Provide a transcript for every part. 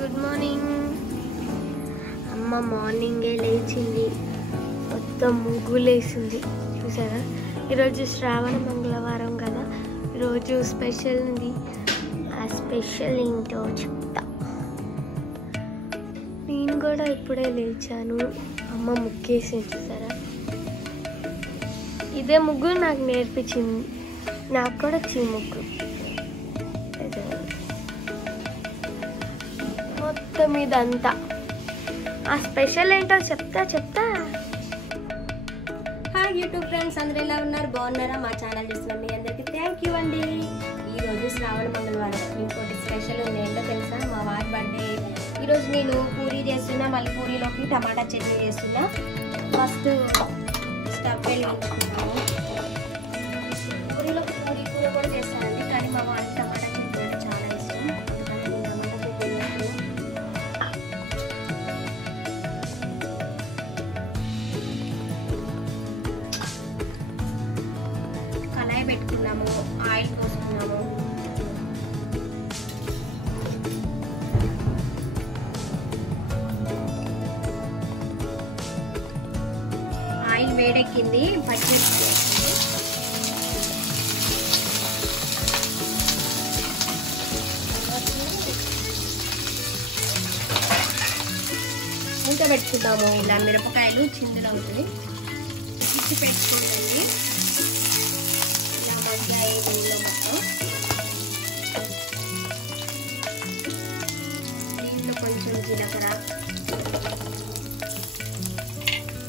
Good morning. అమ్మ మార్నింగే లేచింది, మొత్తం ముగ్గులేసింది చూసారా. ఈరోజు శ్రావణ మంగళవారం కదా, ఈరోజు స్పెషల్ ఉంది. ఆ స్పెషల్ ఏంటో చెప్తా. నేను కూడా ఇప్పుడే లేచాను, అమ్మ ముగ్గేసింది చూసారా. ఇదే ముగ్గు నాకు నేర్పించింది, నాకు కూడా వచ్చింది ముగ్గు. మొత్తం ఇదంతా ఆ స్పెషల్ ఏంటో చెప్తా. హాయ్ యూట్యూబ్ ఫ్రెండ్స్, అందరూ ఎలా ఉన్నారు? బాగున్నారా? మా ఛానల్ చూస్తున్న మీ అందరికీ థ్యాంక్ యూ అండి. ఈరోజు శ్రావణ మంగళవారం, ఇంకోటి స్పెషల్ ఉంది. ఏంటో తెలుసా? మా వారి బర్త్డే. ఈరోజు నేను పూరీ చేస్తున్నా, మళ్ళీ పూరీలోకి టమాటా చట్నీ చేస్తున్నా. ఫస్ట్ స్టవ్ వెలిగించుకున్నాము. పూరీలోకి పూరీ కూర కూడా చేస్తానండి, కానీ మా వారికి టమాటా చట్నీ అంటే చాలా ఇష్టం. కళాయి పెట్టుకున్నాము, ఆయిల్ పోసుకున్నాము. ఆయిల్ వేడెక్కింది, పచ్చిమిర్చి వేస్తుంది. మూత పెట్టుకుందాము. ఇలా మిరపకాయలు చిందులు అవుతుంది, ఇచ్చి పెట్టుకుంటుంది. ఇలా మగ్గాయి దీనిలో మొత్తం. దీంట్లో కొంచెం జీలకర్ర,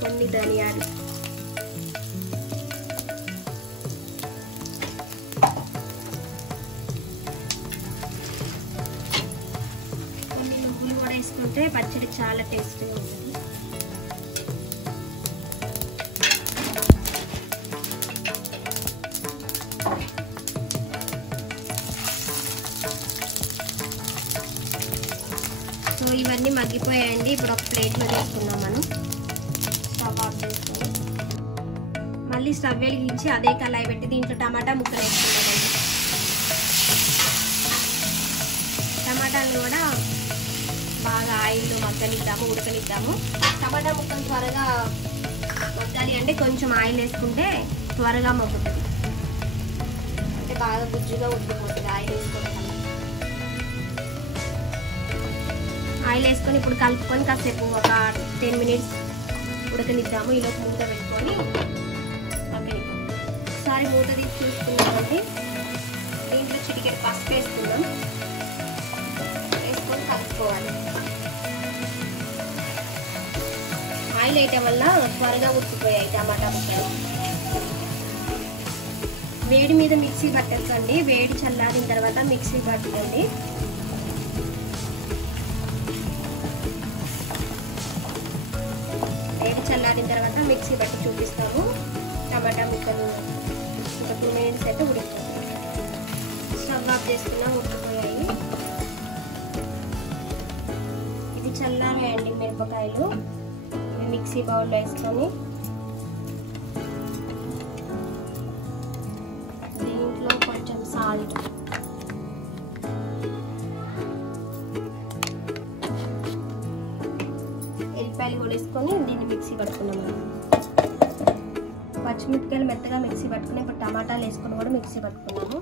కొన్ని ధనియాలు, కొన్ని నువ్వులు కూడా వేసుకుంటే పచ్చడి చాలా టేస్టీగా ఉంటుంది. సో ఇవన్నీ మగ్గిపోయాయండి. ఇప్పుడు ఒక ప్లేట్లో తీసుకున్నాం మనం. స్టవ్ ఆఫ్ చేసుకొని మళ్ళీ స్టవ్ వెలిగించి అదే కళాయి పెట్టి దీంట్లో టమాటా ముక్కలు వేసుకున్నామండి. టమాటాలు కూడా బాగా ఆయిల్లో మగ్గనిద్దాము, ఉడకనిద్దాము. టమాటా ముక్కలు త్వరగా మగ్గాలి అంటే కొంచెం ఆయిల్ వేసుకుంటే త్వరగా మగ్గుతుంది, అంటే బాగా గుజ్జుగా ఉడికిపోతుంది ఆయిల్ వేసుకోవడం వల్ల. ఆయిల్ వేసుకొని ఇప్పుడు కలుపుకొని కాసేపు ఒక 10 మినిట్స్ ఉడకనిద్దాము. ఈలోపు మూత పెట్టుకొని మగ్గనిద్దాం. ఒకసారి మూత తీసి చూసుకున్నామంటే దీంట్లో చిటికెడు పసుపు వేసుకుందాం. వేసుకొని కలుపుకోవాలి. ఆయిల్ వేయటం వల్ల త్వరగా ఉడికిపోయాయి టమాటా ముక్కలు. వేడి మీద మిక్సీ పట్టకండి, వేడి చల్లారిన తర్వాత మిక్సీ పట్టండి. వేడి చల్లారిన తర్వాత మిక్సీ పట్టి చూపిస్తాము. టమాటా ముక్కలు ఒక 2 మినిట్స్ అయితే ఉడికిపోతుంది. స్టవ్ ఆఫ్ చేసుకున్నా ఉడికిపోయాయి. ఇది చల్లారాయండి మిరపకాయలు. ఇవి మిక్సీ బౌల్లో వేసుకొని దీంట్లో కొంచెం సాల్ట్, ఎల్లిపాయలు కూడా వేసుకొని దీన్ని మిక్సీ పట్టుకున్నాము. పచ్చిమిరపకాయలు మెత్తగా మిక్సీ పట్టుకుని ఇప్పుడు టమాటాలు వేసుకొని కూడా మిక్సీ పట్టుకున్నాము.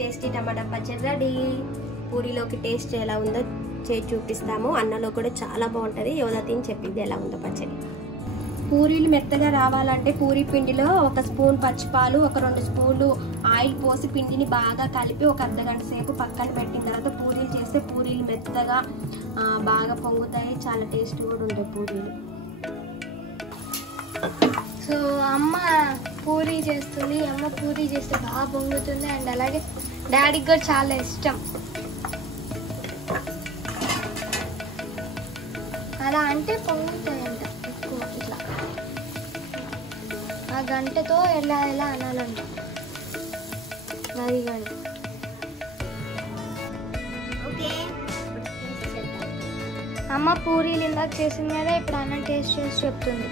టేస్టీ టమాటా పచ్చడి రెడీ. పూరీలోకి టేస్ట్ ఎలా ఉందో చేసి చూపిస్తాము. అన్నంలో కూడా చాలా బాగుంటుంది. యోధ తిని చెప్పింది ఎలా ఉందో పచ్చడి. పూరీలు మెత్తగా రావాలంటే పూరీ పిండిలో 1 స్పూన్ పచ్చిపాలు, ఒక 2 స్పూన్లు ఆయిల్ పోసి పిండిని బాగా కలిపి ఒక అర్ధగంట సేపు పక్కన పెట్టిన తర్వాత పూరీలు చేస్తే పూరీలు మెత్తగా బాగా పొంగుతాయి. చాలా టేస్ట్ కూడా ఉంటాయి పూరీలు. సో అమ్మ పూరీ చేస్తుంది, అమ్మ పూరీ చేస్తే బాగా పొంగుతుంది. అండ్ అలాగే డాడీకి కూడా చాలా ఇష్టం. అలా అంటే పొంగుతాయంట ఎక్కువ. ఇట్లా ఆ గంటతో ఎలా అనాలంట అది కానీ. ఓకే, అమ్మ పూరీలు ఇందాక చేసింది కదా, ఇప్పుడు అన్నం టేస్ట్ చేసి చెప్తుంది.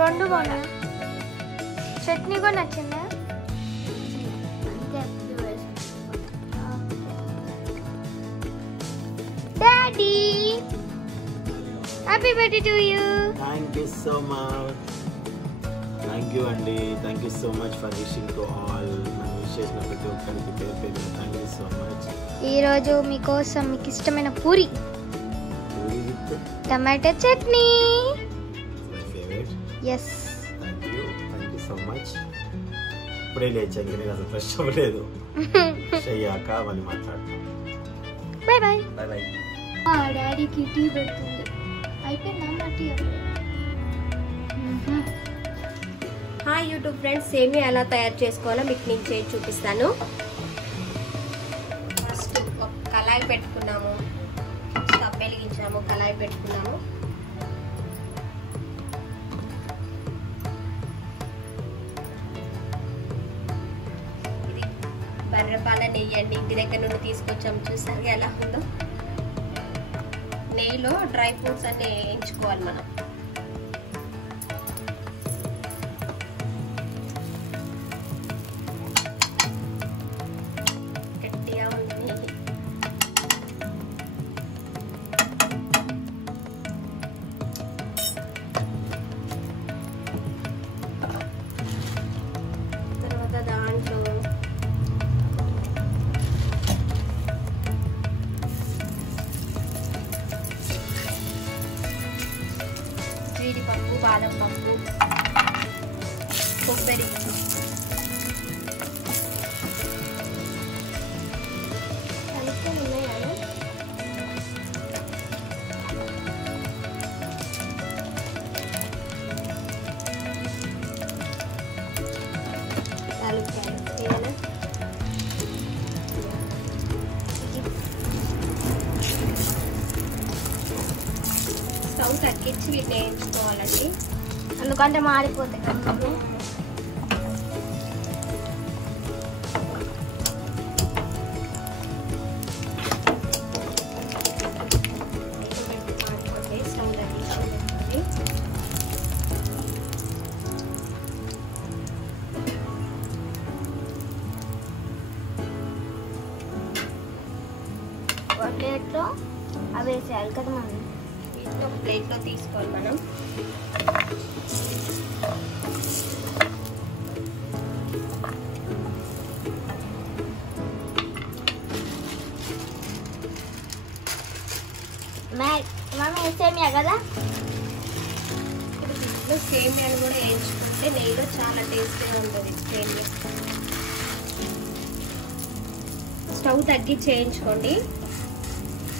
రెండు బాగున్నాయి. చట్నీ కూడా నచ్చిందా? Daddy happy birthday to you. Thank you so much. Thank you అండి. Thank you so much for wishing to all. నన్ను విష్ చేసిన ప్రతి ఒక్కరికి పేరు పేరు థ్యాంక్ యూ సో మచ్. ఈరోజు మీకోసం మీకు ఇష్టమైన puri puri with tomato chutney. My favourite. Yes. Thank you so much. ఇప్పుడే లేచాను కానీ అసలు ఫ్రెష్ అవ్వలేదు. ఫ్రెష్ అయ్యాక మళ్ళీ మాట్లాడతాం. Bye bye. Bye bye. డాడీకి టీ పెడుతుంది. అయిపోయిందమ్మా టీ అప్పుడు. హాయ్ యూట్యూబ్ ఫ్రెండ్స్, సేమియా ఎలా తయారు చేసుకోవాలో మీకు నేను చేసి చూపిస్తాను. ఫస్ట్ ఒక కళాయి పెట్టుకున్నాము, స్టవ్ వెలిగించాము, కళాయి పెట్టుకున్నాము. ఇది బర్రెపాల నెయ్యి అండి, ఇంటి దగ్గర నుండి తీసుకొచ్చాము. చూసారు ఎలా ఉందో. నెయ్యిలో డ్రై ఫ్రూట్స్ అన్ని వేయించుకోవాలి మనం. గట్టిగా ఉంది నెయ్యి. తర్వాత దాంట్లో జీడిపప్పు, బాదం పప్పు, కొబ్బరి, స్టవ్ తగ్గించి వీటిని వేయించుకోవాలండి, ఎందుకంటే మాడిపోతాయి కదా. మాడిపోతే స్టవ్ తగ్గించుకోవాలి. ప్లేట్లో అవి వేసేయాలి కదా మనం. వీటిని ఒక ప్లేట్లో తీసుకోవాలి మనం. మమ్మీ సేమియా కదా. ఇప్పుడు సేమియాను కూడా వేయించుకుంటే నెయ్యిలో చాలా టేస్టీగా ఉంటుంది సేమియా. స్టవ్ తగ్గించి వేయించుకోండి,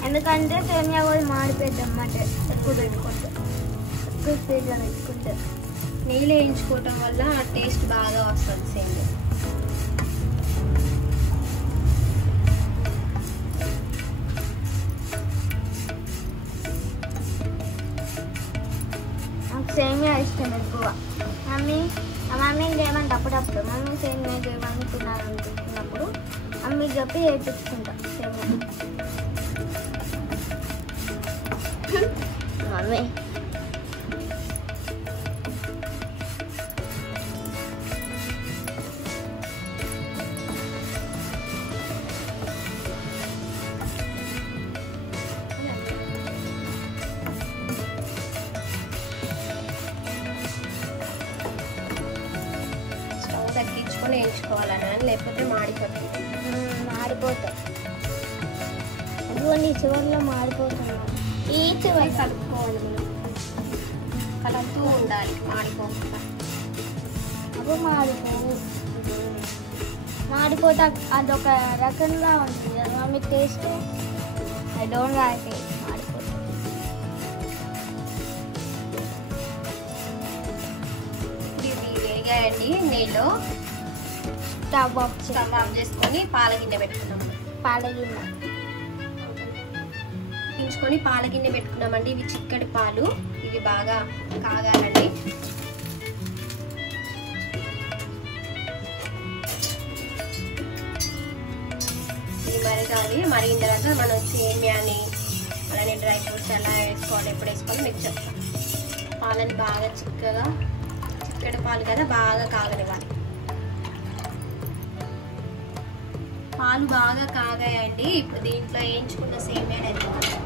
ఎందుకంటే సేమియా కూడా మాడిపోద్ది అన్నమాట. ఎక్కువ పెట్టుకుంటే, ఎక్కువ స్పీడ్లో పెట్టుకుంటే. నెయ్యిలో వేయించుకోవటం వల్ల టేస్ట్ బాగా వస్తుంది సేమియా. నాకు సేమియా ఇష్టం ఎక్కువ. మమ్మీకి చేయమంటే అప్పుడప్పుడు మమ్మీ సేమియా చేయమనుకున్నారనుకుంటున్నప్పుడు మమ్మీకి చెప్పి వేయించుకుంటా సేమియా. మమ్మీ స్టవ్ తగ్గించుకొని వేయించుకోవాలన్నా, లేకపోతే మాడిపోతుంది. మాడిపోతాయి. ఇదిగోండి చివరిలో మాడిపోతున్నాయి. ఈ చివరి కలుపుకోవాలి మనం, కలుపుతూ ఉండాలి మాడిపోకుండా. అప్పుడు మాడిపోతే అదొక రకంగా ఉంటుంది కదా mummy taste. I don't like it. మాడిపోతుంది. ఇది వేగాయండి నెయ్యిలో. స్టవ్ స్టవ్ ఆఫ్ చేసుకొని పాల గిన్నె పెట్టుకున్నాము. పాలగిన్న ఇంచుకొని పాల గిన్నె పెట్టుకున్నామండి. ఇవి చిక్కటి పాలు, ఇవి బాగా కాగాలండి. ఇవి మరగాలి. మరిగిన తర్వాత మనం సేమియాని అలానే డ్రై ఫ్రూట్స్ ఎలా వేసుకోవాలి, ఎప్పుడు వేసుకోవాలి మీకు చెప్తాను. పాలని బాగా చిక్కగా చిక్కటి పాలు కదా, బాగా కాగనివ్వాలి. పాలు బాగా కాగాయండి. ఇప్పుడు దీంట్లో వేయించుకున్న సేమియాలు వేద్దాం.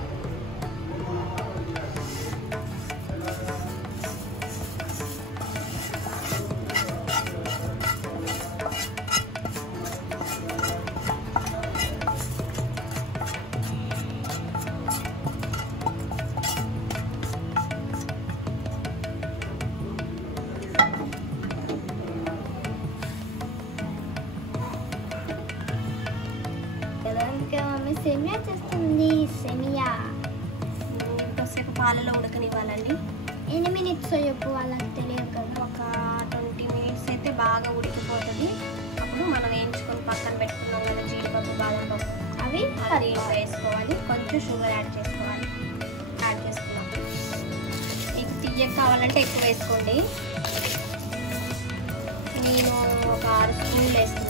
మమ్మీ సేమియా చేస్తుంది. సేమియా కాసేపు పాలలో ఉడకనివ్వాలండి. ఎన్ని మినిట్స్ చెప్పు, వాళ్ళకి తెలియదు కదా. ఒక 20 మినిట్స్ అయితే బాగా ఉడికిపోతుంది. అప్పుడు మనం వేయించుకొని పక్కన పెట్టుకున్నాం కదా జీడిపప్పు, బాదం పప్పు, అవి దీంట్లో వేసుకోవాలి. కొంచెం షుగర్ యాడ్ చేసుకున్నాం. మీకు తీయగా కావాలంటే ఎక్కువ వేసుకోండి. నేను ఒక 6 స్పూన్లు వేస్తున్నాను,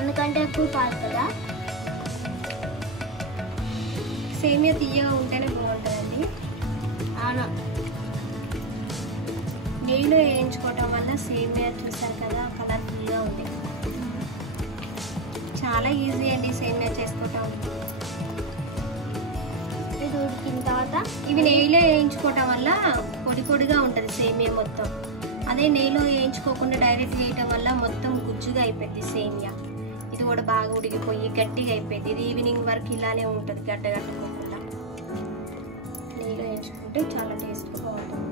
ఎందుకంటే ఎక్కువ పాలు కదా. సేమియా తీయగా ఉంటేనే బాగుంటుందండి. అవును, నెయ్యిలో వేయించుకోవటం వల్ల సేమియా చూసారు కదా కలర్ఫుల్గా ఉంది. చాలా ఈజీ అండి సేమియా చేసుకోవటం. ఇది ఉడికిన తర్వాత ఇవి నెయ్యిలో వేయించుకోవటం వల్ల పొడి పొడిగా ఉంటుంది సేమియా మొత్తం. అదే నెయ్యిలో వేయించుకోకుండా డైరెక్ట్ వేయటం వల్ల మొత్తం గుజ్జుగా అయిపోద్ది సేమియా. ఇది కూడా బాగా ఉడికిపోయి గట్టిగా అయిపోయింది. ఇది ఈవినింగ్ వరకు ఇలానే ఉంటుంది, గడ్డ కట్టుకోకుండా. నెయ్యిలో వేయించుకుంటే చాలా టేస్ట్గా బాగుంటుంది.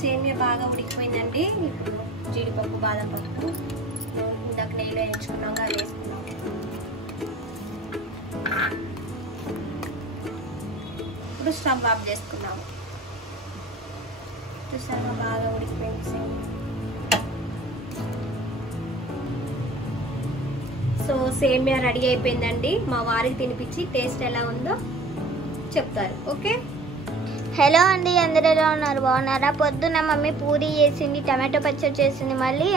సేమియా బాగా ఉడికిపోయిందండి. ఇప్పుడు జీడిపప్పు, బాదం పప్పు ఇందాక నెయ్యిలో వేయించుకున్నాక అది వేసుకున్నాం. ఇప్పుడు స్టవ్ ఆఫ్ చేసుకున్నాము. చూసాక బాగా ఉడికిపోయింది సేమియా. సో సేమియా రెడీ అయిపోయిందండి. మా వారికి తినిపించి టేస్ట్ ఎలా ఉందో చెప్తారు. ఓకే, హలో అండి, అందరూ ఎలా ఉన్నారు? బాగున్నారా? పొద్దున్న మమ్మీ పూరి చేసింది, టమాటో పచ్చడి చేసింది, మళ్ళీ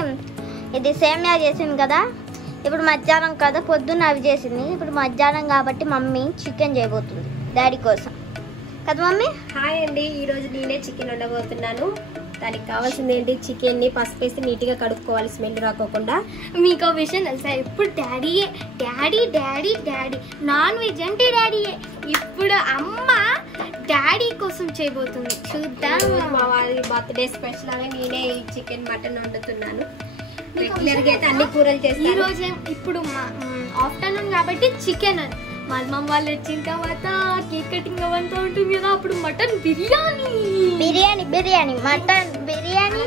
ఇది సేమియా చేసింది కదా. ఇప్పుడు మధ్యాహ్నం కదా, పొద్దున్న అవి చేసింది. ఇప్పుడు మధ్యాహ్నం కాబట్టి మమ్మీ చికెన్ చేయబోతుంది డాడీ కోసం కదా మమ్మీ. హాయ్ అండి, ఈరోజు నేనే చికెన్ వండబోతున్నాను. దానికి కావాల్సింది ఏంటి, చికెన్ని పసుపు వేసి నీట్గా కడుక్కోవాలి, స్మెల్ రాకోకుండా. మీకు ఒక విషయం తెలుసా, ఎప్పుడు డాడీయే daddy daddy daddy, non veg అంటే డాడీయే. ఇప్పుడు అమ్మ డాడీ కోసం చేయబోతుంది, చూద్దాం. మా వారి బర్త్డే స్పెషల్ అని నేనే చికెన్ మటన్ వండుతున్నాను. రెగ్యులర్గా అయితే అన్ని కూరలు ఈ చేస్తాను. రోజు ఇప్పుడు ఆఫ్టర్నూన్ కాబట్టి చికెన్, మా అమ్మమ్మ వాళ్ళు వచ్చిన తర్వాత కేక్ కటింగ్ అవంతా ఉంటుంది కదా, అప్పుడు మటన్ బిర్యానీ బిర్యానీ బిర్యానీ మటన్ బిర్యానీ.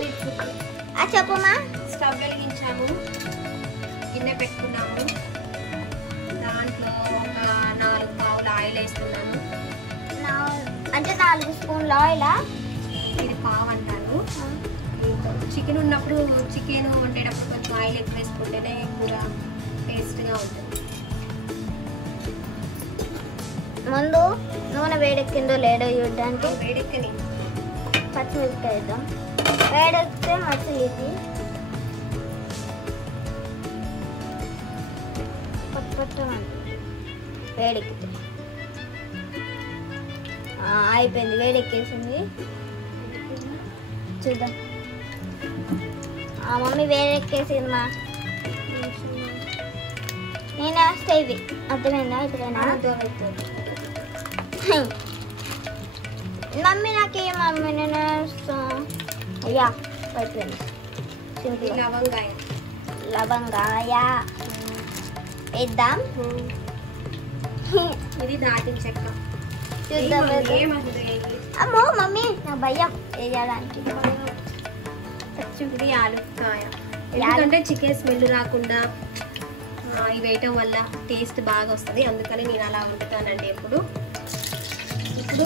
చెప్పమ్మా. స్టవ్ వెలిగించాము, గిన్నె పెట్టుకున్నాము. దాంట్లో ఒక 4 పావులు ఆయిల్ వేస్తున్నాము. అంటే 4 స్పూన్ల ఆయిల్. ఇది పావు అంటారు. చికెన్ ఉన్నప్పుడు చికెన్ వండేటప్పుడు కొంచెం ఆయిల్ ఎక్కువ వేసుకుంటేనే కూర టేస్ట్గా ఉంటుంది. ముందు నూనె వేడెక్కిందో లేదో చూడడానికి వేడెక్కని పచ్చిమిరపకాయ వేద్దాం. వేడెక్కితే మసాలా ఇది వేడెక్కితే అయిపోయింది, వేడెక్కేసింది. చూద్దాం. మమ్మీ వేడెక్కేసింది మా. నేను వేస్తే ఇవి అర్థమైందా? ఇప్పుడైనా మమ్మీ నాకేం మమ్మీ నేను అయ్యా అయిపోయింది. లవంగాయ లవంగాయ వేద్దాం. ఇది దాటిన చెక్క. చూద్దాం. అమ్మో మమ్మీ నాకు భయం వేయడానికి. ఇది యాలక్కాయ, ఎందుకంటే చికెన్ స్మెల్ రాకుండా ఇవి వేయటం వల్ల టేస్ట్ బాగా వస్తుంది. అందుకని నేను అలా వండుతానండి ఎప్పుడు. ఇప్పుడు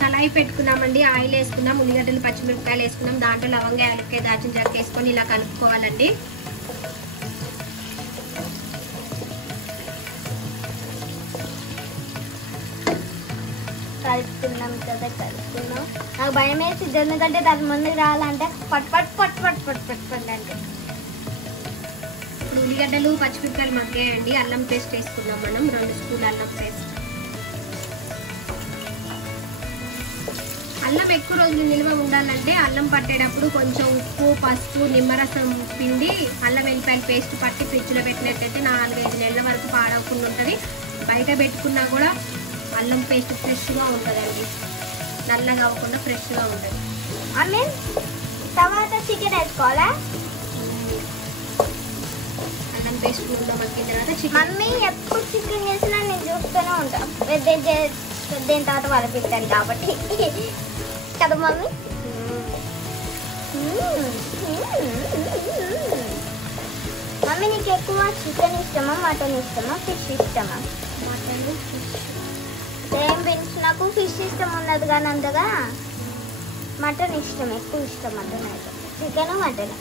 కళాయి పెట్టుకున్నామండి, ఆయిల్ వేసుకున్నాం, ఉల్లిగడ్డలు పచ్చిమిరపకాయలు వేసుకున్నాం. దాంట్లో లవంగా, యాలక్కాయ, దాల్చిన చెక్క వేసుకొని ఇలా కలుపుకోవాలండి. కలుపుకున్నాం కదా, కలుపుకున్నాం. నాకు భయం వేసింది, ఎందుకంటే దాని ముందుకు రావాలంటే పట్ పట్ పట్ పట్ పట్ పట్ అంటే. ఇప్పుడు ఉల్లిగడ్డలు పచ్చిమిరపకాయలు మగ్గాయండి. అల్లం పేస్ట్ వేసుకున్నాం మనం, 2 స్పూన్ల అల్లం పేస్ట్. అల్లం ఎక్కువ రోజులు నిల్వ ఉండాలంటే అల్లం పట్టేటప్పుడు కొంచెం ఉప్పు, పసుపు, నిమ్మరసం పిండి అల్లం వెల్లిపాయల పేస్ట్ పట్టి ఫ్రిడ్జ్లో పెట్టినట్టయితే 4-5 నెలల వరకు పాడవకుండా ఉంటుంది. బయట పెట్టుకున్నా కూడా అల్లం పేస్ట్ ఫ్రెష్గా ఉంటుందండి, నల్లగా అవ్వకుండా ఫ్రెష్గా ఉంటుంది. మమ్మీ తర్వాత చికెన్ వేసుకోవాలా? అల్లం పేస్ట్ కూడా మగ్గిన తర్వాత చికెన్. మమ్మీ ఎప్పుడు చికెన్ చేసినా నేను చూస్తూనే ఉంటాను. పెద్ద తర్వాత వాళ్ళు పెట్టారు కాబట్టి కదా మమ్మీ. మమ్మీ నీకు ఎక్కువ చికెన్ ఇష్టమా, మటన్ ఇష్టమా, ఫిష్ ఇష్టమా? Mutton, fish. సేమ్ బీన్స్ నాకు ఫిష్ ఇష్టం ఉన్నది కానీ అంతగా మటన్ ఇష్టం, ఎక్కువ ఇష్టం మటన్ అయితే. Chicken mutton.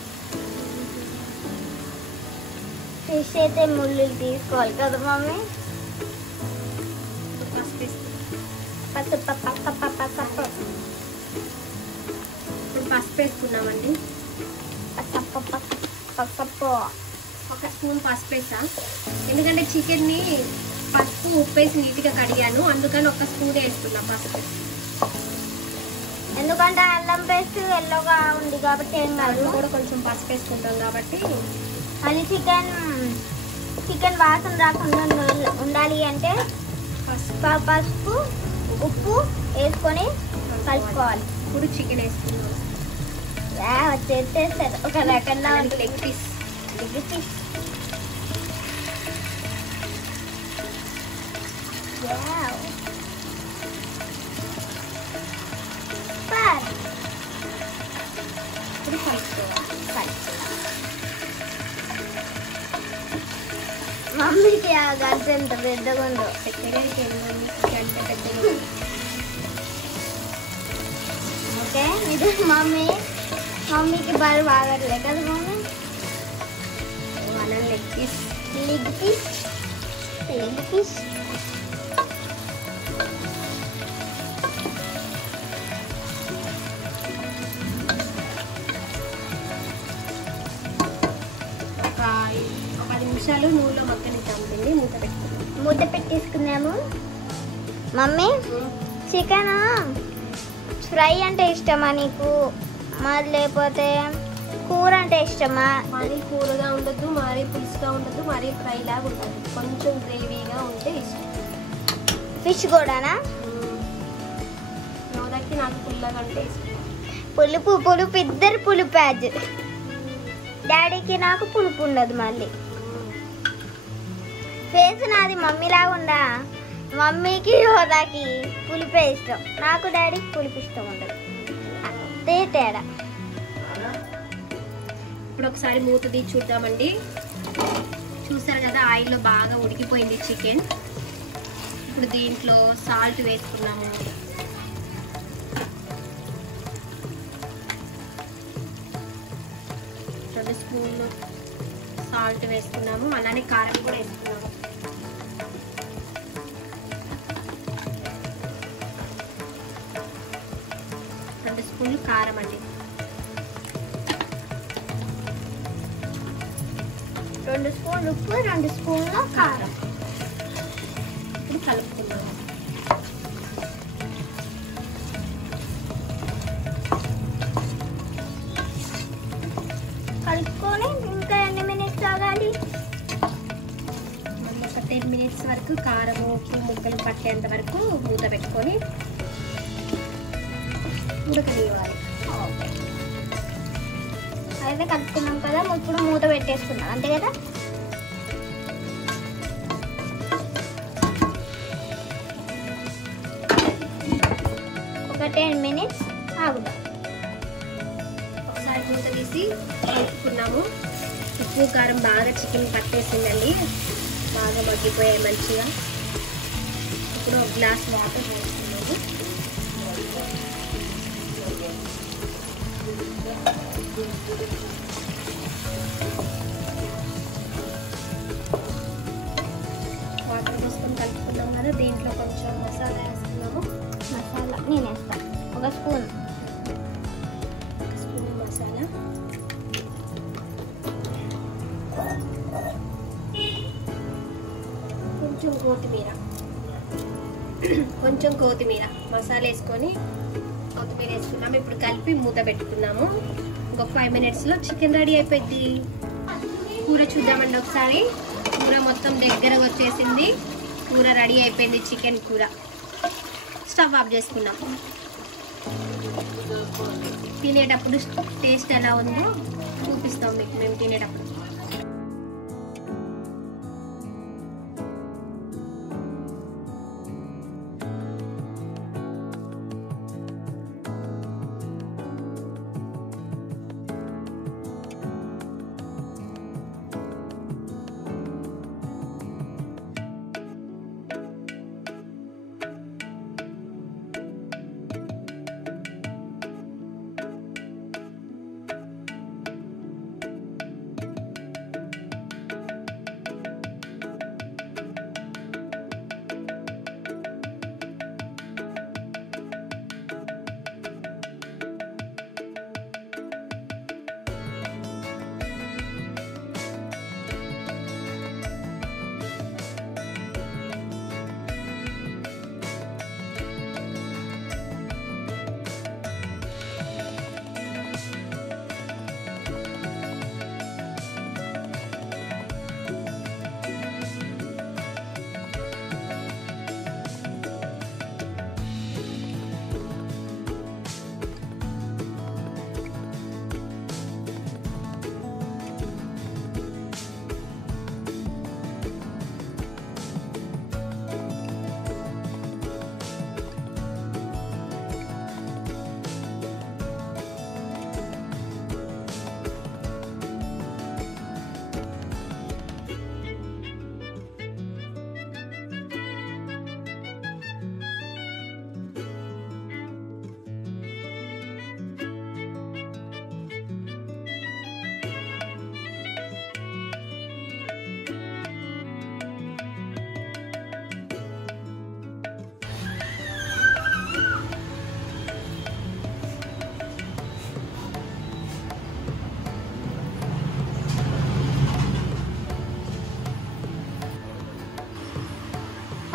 ఫిష్ అయితే ముళ్ళు తీసుకోవాలి కదా మమ్మీ. ఇప్పుడు పసుపు వేసుకున్నామండి. ఒక స్పూన్ పసుపు వేసా, ఎందుకంటే చికెన్ని పసుపు ఉప్పు వేసి నీట్గా కడిగాను, అందుకని ఒక స్పూన్ వేసుకున్నా పసుపు. ఎందుకంటే అల్లం పేస్ట్ ఎల్లోగా ఉంది కాబట్టి ఏం కాదు. అందులో కూడా కొంచెం పసుపు వేసుకుంటాం కాబట్టి. అది చికెన్ వాసన రాకుండా ఉండాలి అంటే పసుపు ఉప్పు వేసుకొని కలుపుకోవాలి. ఇప్పుడు చికెన్ వేసుకున్నాం. వచ్చేస్తారు ఒక రకంగా లెగ్ పీస్. ఇప్పుడు కలుపుకోవాలి. మమ్మీకి ఆ గంట ఎంత పెద్దగా ఉందో. గంట పెద్దగా. ఓకే ఇది మమ్మీకి బరువు ఆగట్లే కదా మమ్మీ. మన లెగ్ పీస్. ఒక 10 నిమిషాలు నూనెలో మగ్గనిద్దామండి. మూత పెట్టేసుకున్నాము. మమ్మీ చికెన్ ఫ్రై అంటే ఇష్టమా నీకు, మరి లేకపోతే కూర అంటే ఇష్టమా? మరీ కూరగా ఉండద్దు, మరీ పులుసుగా ఉండద్దు, మరీ ఫ్రై లాగా ఉండదు, కొంచెం గ్రేవీగా ఉంటే ఇష్టం. ఫిష్ కూడానా? నోదకి నాకు పుల్లగా అంటే ఇష్టం. పులుపు ఇద్దరు పులుపు యాజ్. డాడీకి నాకు పులుపు ఉండదు. మళ్ళీ ఫేస్ నాది మమ్మీలాగా ఉందా? మమ్మీకి హోదాకి పులిపే ఇష్టం, నాకు డాడీకి పులుపు ఇష్టం ఉండదు. అదే తేడా. ఇప్పుడు ఒకసారి మూత తీసి చూద్దామండి. చూసారు కదా ఆయిల్లో బాగా ఉడికిపోయింది చికెన్. ఇప్పుడు దీంట్లో సాల్ట్ వేసుకున్నాము. రెండు స్పూన్లు సాల్ట్ వేసుకున్నాము, అలానే కారం కూడా వేసుకున్నాము. స్పూన్లు కారం అండి. 2 స్పూన్లు ఉప్పు, 2 స్పూన్ల కారం. ఇప్పుడు కలుపుతున్నాము. కలుపుకొని ఇంకా ఎన్ని మినిట్స్ ఆగాలి? మళ్ళీ ఒక 10 మినిట్స్ వరకు కారం ఉప్పు ముక్కలు పట్టేంత వరకు మూత పెట్టుకొని ఉడకనివ్వాలి. అయితే కలుపుకున్నాం కదా, ఇప్పుడు మూత పెట్టేసుకున్నాం అంతే కదా. ఒక 10 మినిట్స్ ఆగుదాం. ఒకసారి మూత తీసి కలుపుకున్నాము. ఉప్పు కారం బాగా చికెన్ పట్టేసిందండి, బాగా మగ్గిపోయాయి మంచిగా. ఇప్పుడు ఒక గ్లాస్ వాటర్ వేసుకున్నాము. వాటర్ పోసుకొని కలుపుకున్నాం కదా, దీంట్లో కొంచెం మసాలా వేసుకున్నాము. మసాలా నేను వేస్తాను, ఒక స్పూన్ మసాలా, కొంచెం కొత్తిమీర మసాలా వేసుకొని కొత్తిమీర వేసుకున్నాము. ఇప్పుడు కలిపి మూత పెట్టుకున్నాము. ఇంకొక 5 minutesలో చికెన్ రెడీ అయిపోయింది. కూర చూద్దామండి ఒకసారి. కూర మొత్తం దగ్గరకు వచ్చేసింది. కూర రెడీ అయిపోయింది. చికెన్ కూర. స్టవ్ ఆఫ్ చేసుకున్నాం. తినేటప్పుడు టేస్ట్ ఎలా ఉందో చూపిస్తాం మీకు మేము తినేటప్పుడు.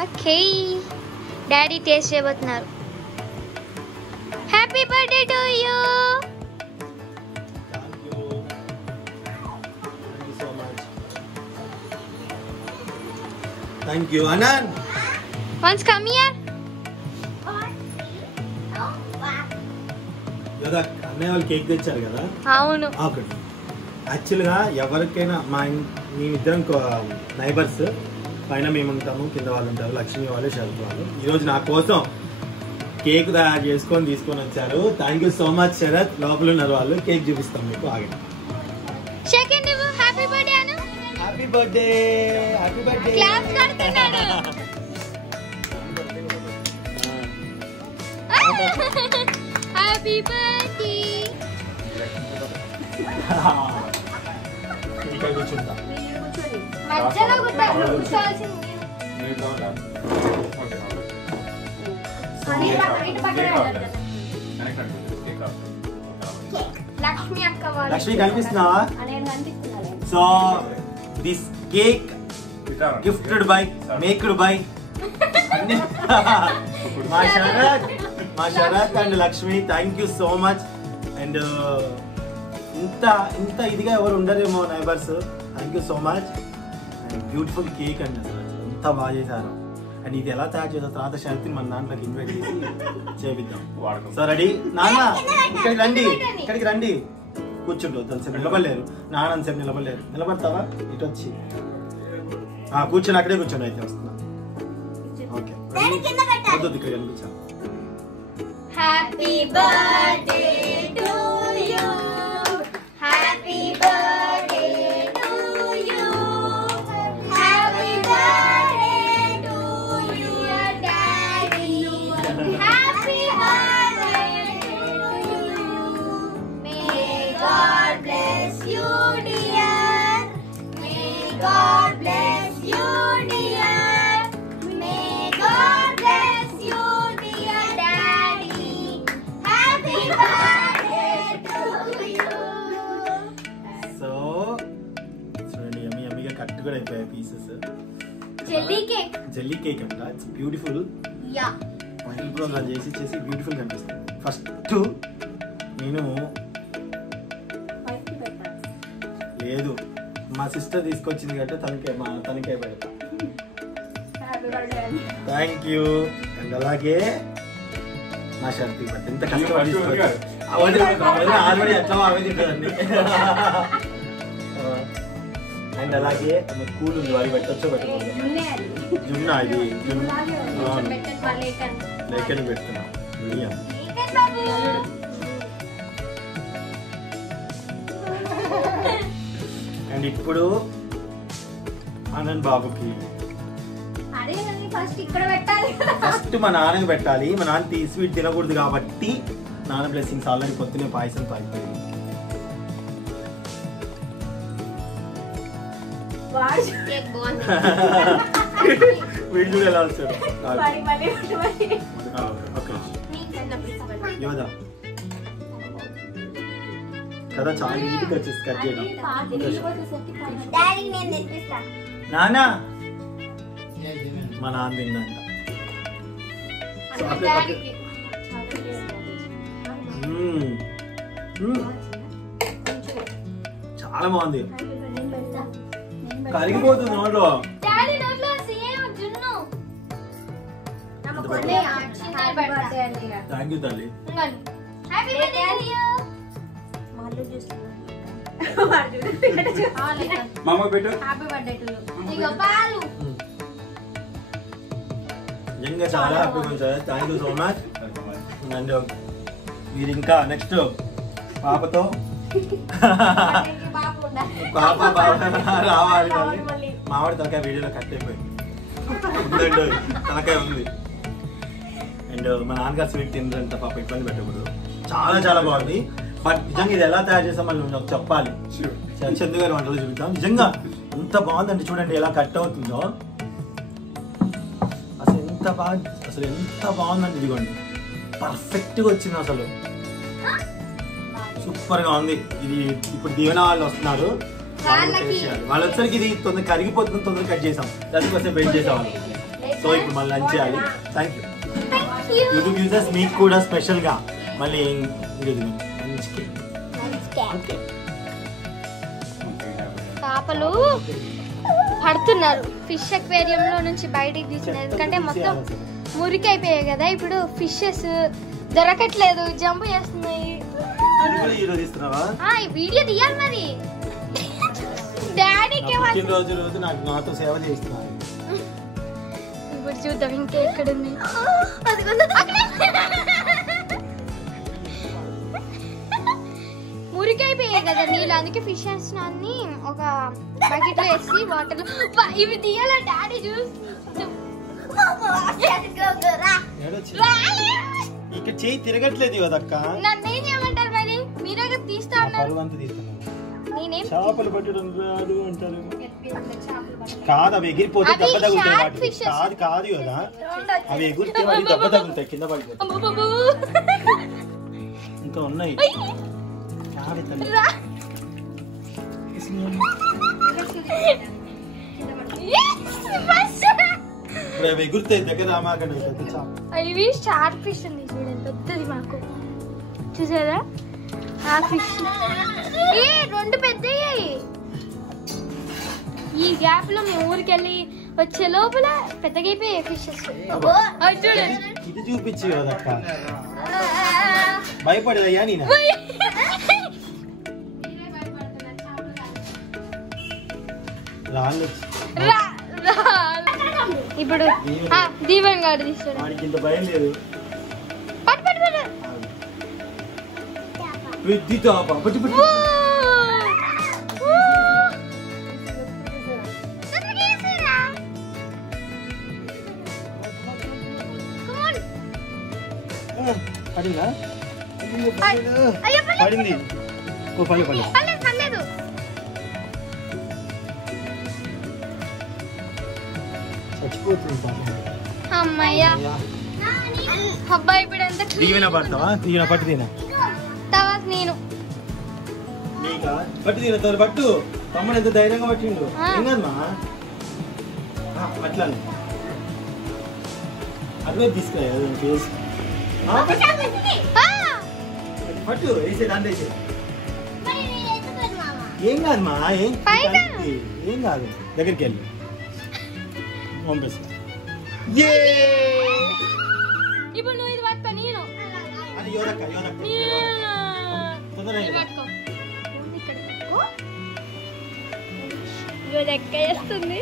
ఓకే, డాడీ టేస్ట్ చేయబోతున్నారు. Happy birthday to you. Thank you Anant. Once come here. కదా అన్నయ్య వాళ్ళు కేక్ తెచ్చారు కదా. అవును. ఒకటి యాక్చువల్గా ఎవరికైనా మేమిద్దరం నైబర్స్, పైన మేము ఉంటాము, కింద వాళ్ళు ఉంటారు, లక్ష్మి వాళ్ళు, శరత్ వాళ్ళు. ఈరోజు నా కోసం కేక్ తయారు చేసుకొని తీసుకొని వచ్చారు. Thank you so much Sharath. లోపల ఉన్నారు వాళ్ళు. కేక్ చూపిస్తాం మీకు. ఆగండి. Second happy birthday Anu. Happy birthday. Happy birthday. Claps కొడుతున్నాడు. Happy birthday. ఇక్కడ కూర్చుంటా. మధ్యలో కూర్చోవాల్సింది. లక్ష్మి అక్క వాళ్ళు. లక్ష్మి కనిపిస్తున్నావా? So this cake gifted by, maked by మా Sharath and Lakshmi. Thank you so much. And ఇంత ఇదిగా ఎవరు ఉండరేమో neighbours. Thank you so much. And beautiful cake అండి. అసలు ఎంత బాగా చేశారు. అండ్ ఇది ఎలా తయారు చేసిన తర్వాత శరత్ని మన దాంట్లోకి ఇన్వైట్ చేసి చేపిద్దాం. సో రెడీ నాన్న? ఇక్కడికి రండి, ఇక్కడికి రండి. కూర్చుంటూ అంతసేపు నిలబడలేరు. నాన్న అంతసేపు నిలబడలేరు. నిలబడతావా? ఇటు వచ్చి కూర్చొని అక్కడే కూర్చోండి. అయితే వస్తున్నా. ఓకే, వద్దు ఇక్కడ కనిపించాలి. Happy birthday to you. Happy birthday to you. Happy birthday to you daddy. Happy birthday to you. May God bless you dear. May God bless you dear. May God bless you dear daddy. Happy birthday to you. So చూడండి, యమ్మీగా cut కూడా అయిపోయాయి pieces. Jelly cake అంట. It's beautiful. Yeah. Mind blow చేసి beautiful కనిపిస్తుంది. First నేను లేదు మా sister తీసుకొచ్చింది కాబట్టి తనకే పెడతా. Thank you. అండ్ అలాగే నా షర్ట్ ఎంత కష్టపడి ఆల్రెడీ ఎట్లా అవే తింటుందండి. అండ్ అలాగే స్కూల్ ఉంది వారికి పెట్టచ్చో పెట్టకూడదు. జున్నా ఇది లేఖని పెడుతున్నా. అండ్ ఇప్పుడు ఆనంద్ బాబుకి ఫస్ట్ మా నాన్నకి పెట్టాలి. మా నాన్న స్వీట్ తినకూడదు కాబట్టి నాన్న బ్లెస్సింగ్స్ ఆల్రెడీ పొద్దునే పాయసం తాగిపోయింది. వీడు చూడు ఎలా వచ్చాడు. యోదా కదా చాలా నీట్గా వచ్చేసి కట్ చేయడం. నానా మా నాన్న తిందంట. చాలా బాగుంది. కరిగిపోతుంది నోట్లో. థ్యాంక్ యూ తల్లి. నిజంగా చాలా హ్యాపీగా ఉంది sir. Thank you so much. And మీరు ఇంకా నెక్స్ట్ పాపతో పాప రావాలి. మామిడి తలకాయ వీడియోలో కట్ అయిపోయింది. తలకాయ ఉంది. అండ్ మా నాన్నగారు స్వీట్ తిందంట పాప, ఇబ్బంది పెట్టకూడదు. చాలా చాలా బాగుంది. బట్ నిజంగా ఇది ఎలా తయారు చేసాం మళ్ళీ నాకు చెప్పాలి. చందు గారి వంటలు చూపిద్దాం. నిజంగా ఎంత బాగుందండి. చూడండి ఎలా కట్ అవుతుందో. అసలు ఎంత బాగుందండి. ఇదిగోండి పర్ఫెక్ట్గా వచ్చింది. అసలు సూపర్ గా ఉంది. ఇది ఇప్పుడు దీవెన వాళ్ళు వస్తున్నారు. వాళ్ళు వచ్చరికి ఇది తొందర కరిగిపోతుంది. తొందరగా కట్ చేసాం. దానికోసం వెయిట్ చేసేవాళ్ళు. సో ఇప్పుడు మళ్ళీ లంచ్ చేయాలి. Thank you. యూట్యూబ్ యూజర్స్ మీకు కూడా స్పెషల్ గా మళ్ళీ చేపలు పడుతున్నారు. ఫిష్ అక్వేరియంలో నుంచి బయటికి తీసినారు. ఎందుకంటే మొత్తం మురికి అయిపోయాయి కదా. ఇప్పుడు ఫిషెస్ దొరకట్లేదు, జంప్ చేస్తున్నాయి. వీడియో తీయాలి మరి. డాడీకి రోజు నాతో సేవ చేస్తున్నారు. ఇప్పుడు చూద్దాం ఇంకా ఎక్కడ ఉన్నాయి. మురికైపోయాయి కదా నీళ్ళు, అందుకే ఫిషెస్ అన్ని ఒక బకెట్ లో వేసి వాటర్ ఇవి తీయాల. డాడీ ఇక్కడ చేయి తిరగట్లేదు కదక్క. నన్నేం చేయమంటారు మరి? మీరే తీస్తా ఉన్నారు. చేపలు పట్టడం రాదు అంటారు. కాదు అవి ఎగిరిపోతే దెబ్బ తగులుతాయి. కాదు కాదు కదా అవి ఎగిరితే దెబ్బ తగులుతాయి, కింద పడిపోతాయి. ఇంకా ఉన్నాయి. అవి ఎగురుతాయి దగ్గర రామాకండి. ఇవి షార్క్ ఫిష్ ఉంది చూడండి, పెద్దది. మాకు చూసారా ఆ ఫిష్? రెండు పెద్దయ్యాయి. ఈ గ్యాప్ లో మేము ఊరికి వెళ్ళి వచ్చే లోపల పెద్దగా అయిపోయాయి ఫిషెస్. ఇది చూపించి కదక్క భయపడదయ్యా నేను. ఇప్పుడు దీవెన్ గారు తీస్తాడు. ఇంత భయం లేదు. పడిందా? పడింది. అమ్మయ్యా అబ్బాయి ఇప్పుడు ఎంత దీవెన పడతావా? దీవెన పట్టు తిన తర్వాత నేను పట్టు తిన తోడు పట్టు. తమ్ముడు ఎంత ధైర్యంగా పట్టిండు. ఏం కదమ్మా అట్లా అటువైపు తీసుకురా. పట్టు వేసే దాంట్లో వేసే. ఏం కాదు మా ఏం కాదు దగ్గరికి వెళ్ళి పంపిస్తా. ఇప్పుడు నువ్వు ఇది పట్టుకో నేను అది యోదక్క తొందరగా ఎక్క వేస్తుంది.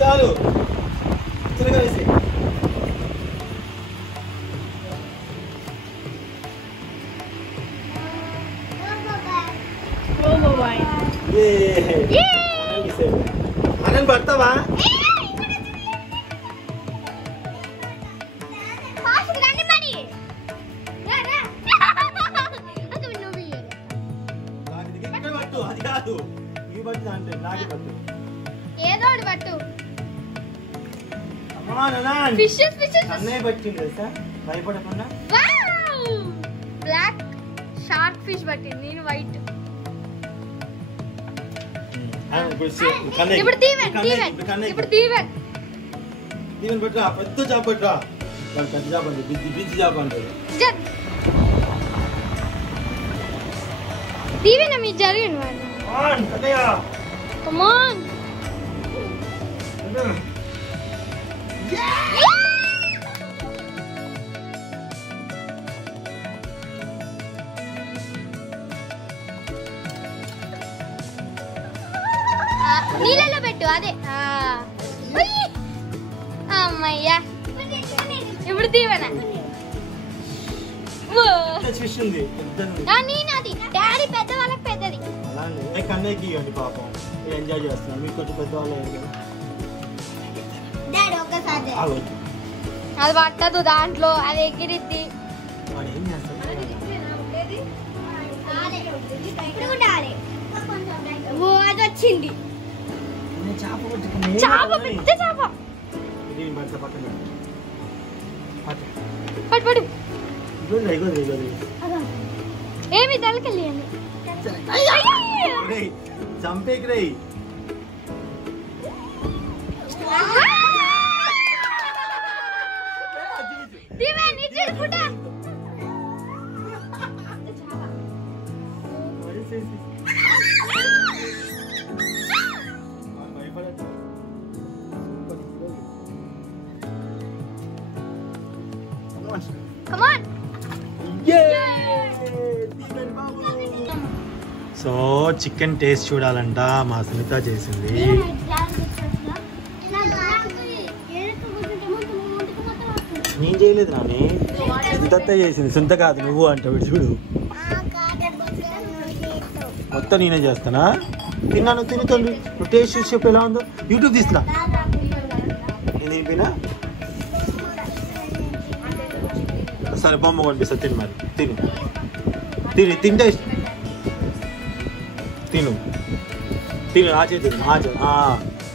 చాలు త్వరగా వేసి. ఆనంద్ పడతావా? అది కాదు ఈ పట్టు అంటే నాకు పట్టు ఏదో ఒకటి పట్టు. అన్నయ్య పట్టింది తెలుసా భయపడకుండా. బ్లాక్ షార్క్ ఫిష్ పట్టింది, నేను వైట్. ఇప్పుడు దీవెన్ పట్టురా పెద్ద చేప పట్టురా. పెద్ద చేప అంటే బిజీ చేప అంటారు. దీవెన మీ జరిగింది వాడు. Come on. నీళ్ళలో పెట్టు అదే. అమ్మయ్యా ఇప్పుడు దీవెన. నేనది డాడీ పెద్ద వాళ్ళకి పెద్దది. అలానే కన్నయ్యకి ఇవ్వండి పాపం ఎంజాయ్ చేస్తున్నాం. మీకు కొంచెం పెద్దవాళ్ళు అది పట్టదు దాంట్లో, అది ఎగిరిద్ది. వాడు ఏం చేస్తాడు? అది వచ్చింది చేప, పెద్ద చేప. పట్టు పట్టు. ఏమి తలకెళ్ళి చంపేకి రై. సో చికెన్ టేస్ట్ చూడాలంట మా సునీత చేసింది. నేను చేయలేదు నాని, సునీత చేసింది. సునీత కాదు నువ్వు అంటావు చూడు. మొత్తం నేనే చేస్తానా? తిన్నాను తినుతుంది. నువ్వు టేస్ట్ చూసి చెప్పు ఎలా ఉందో. యూట్యూబ్ తీసుకురా. నేను తినిపోయినా సరే బొమ్మ కొనిపిస్తా. తిను మరి తిను తిని తింటే తిను తిను ఆ చేతి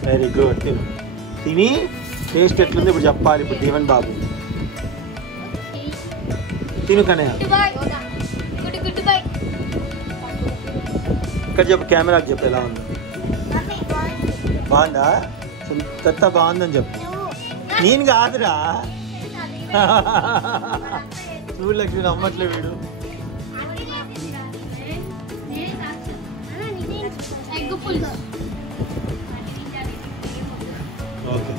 వెరీ గుడ్. తిను తిని టేస్ట్ ఎట్లుంది ఇప్పుడు చెప్పాలి. ఇప్పుడు దీవెన్ బాబు తిను కన్నయ్య. ఇక్కడ చెప్పు, కెమెరాకి చెప్పు ఎలా ఉందో. బాగుందా? కొత్త బాగుందని చెప్పు. నేను కాదురా చూడలేక నమ్మట్లే వీడు. ఓకే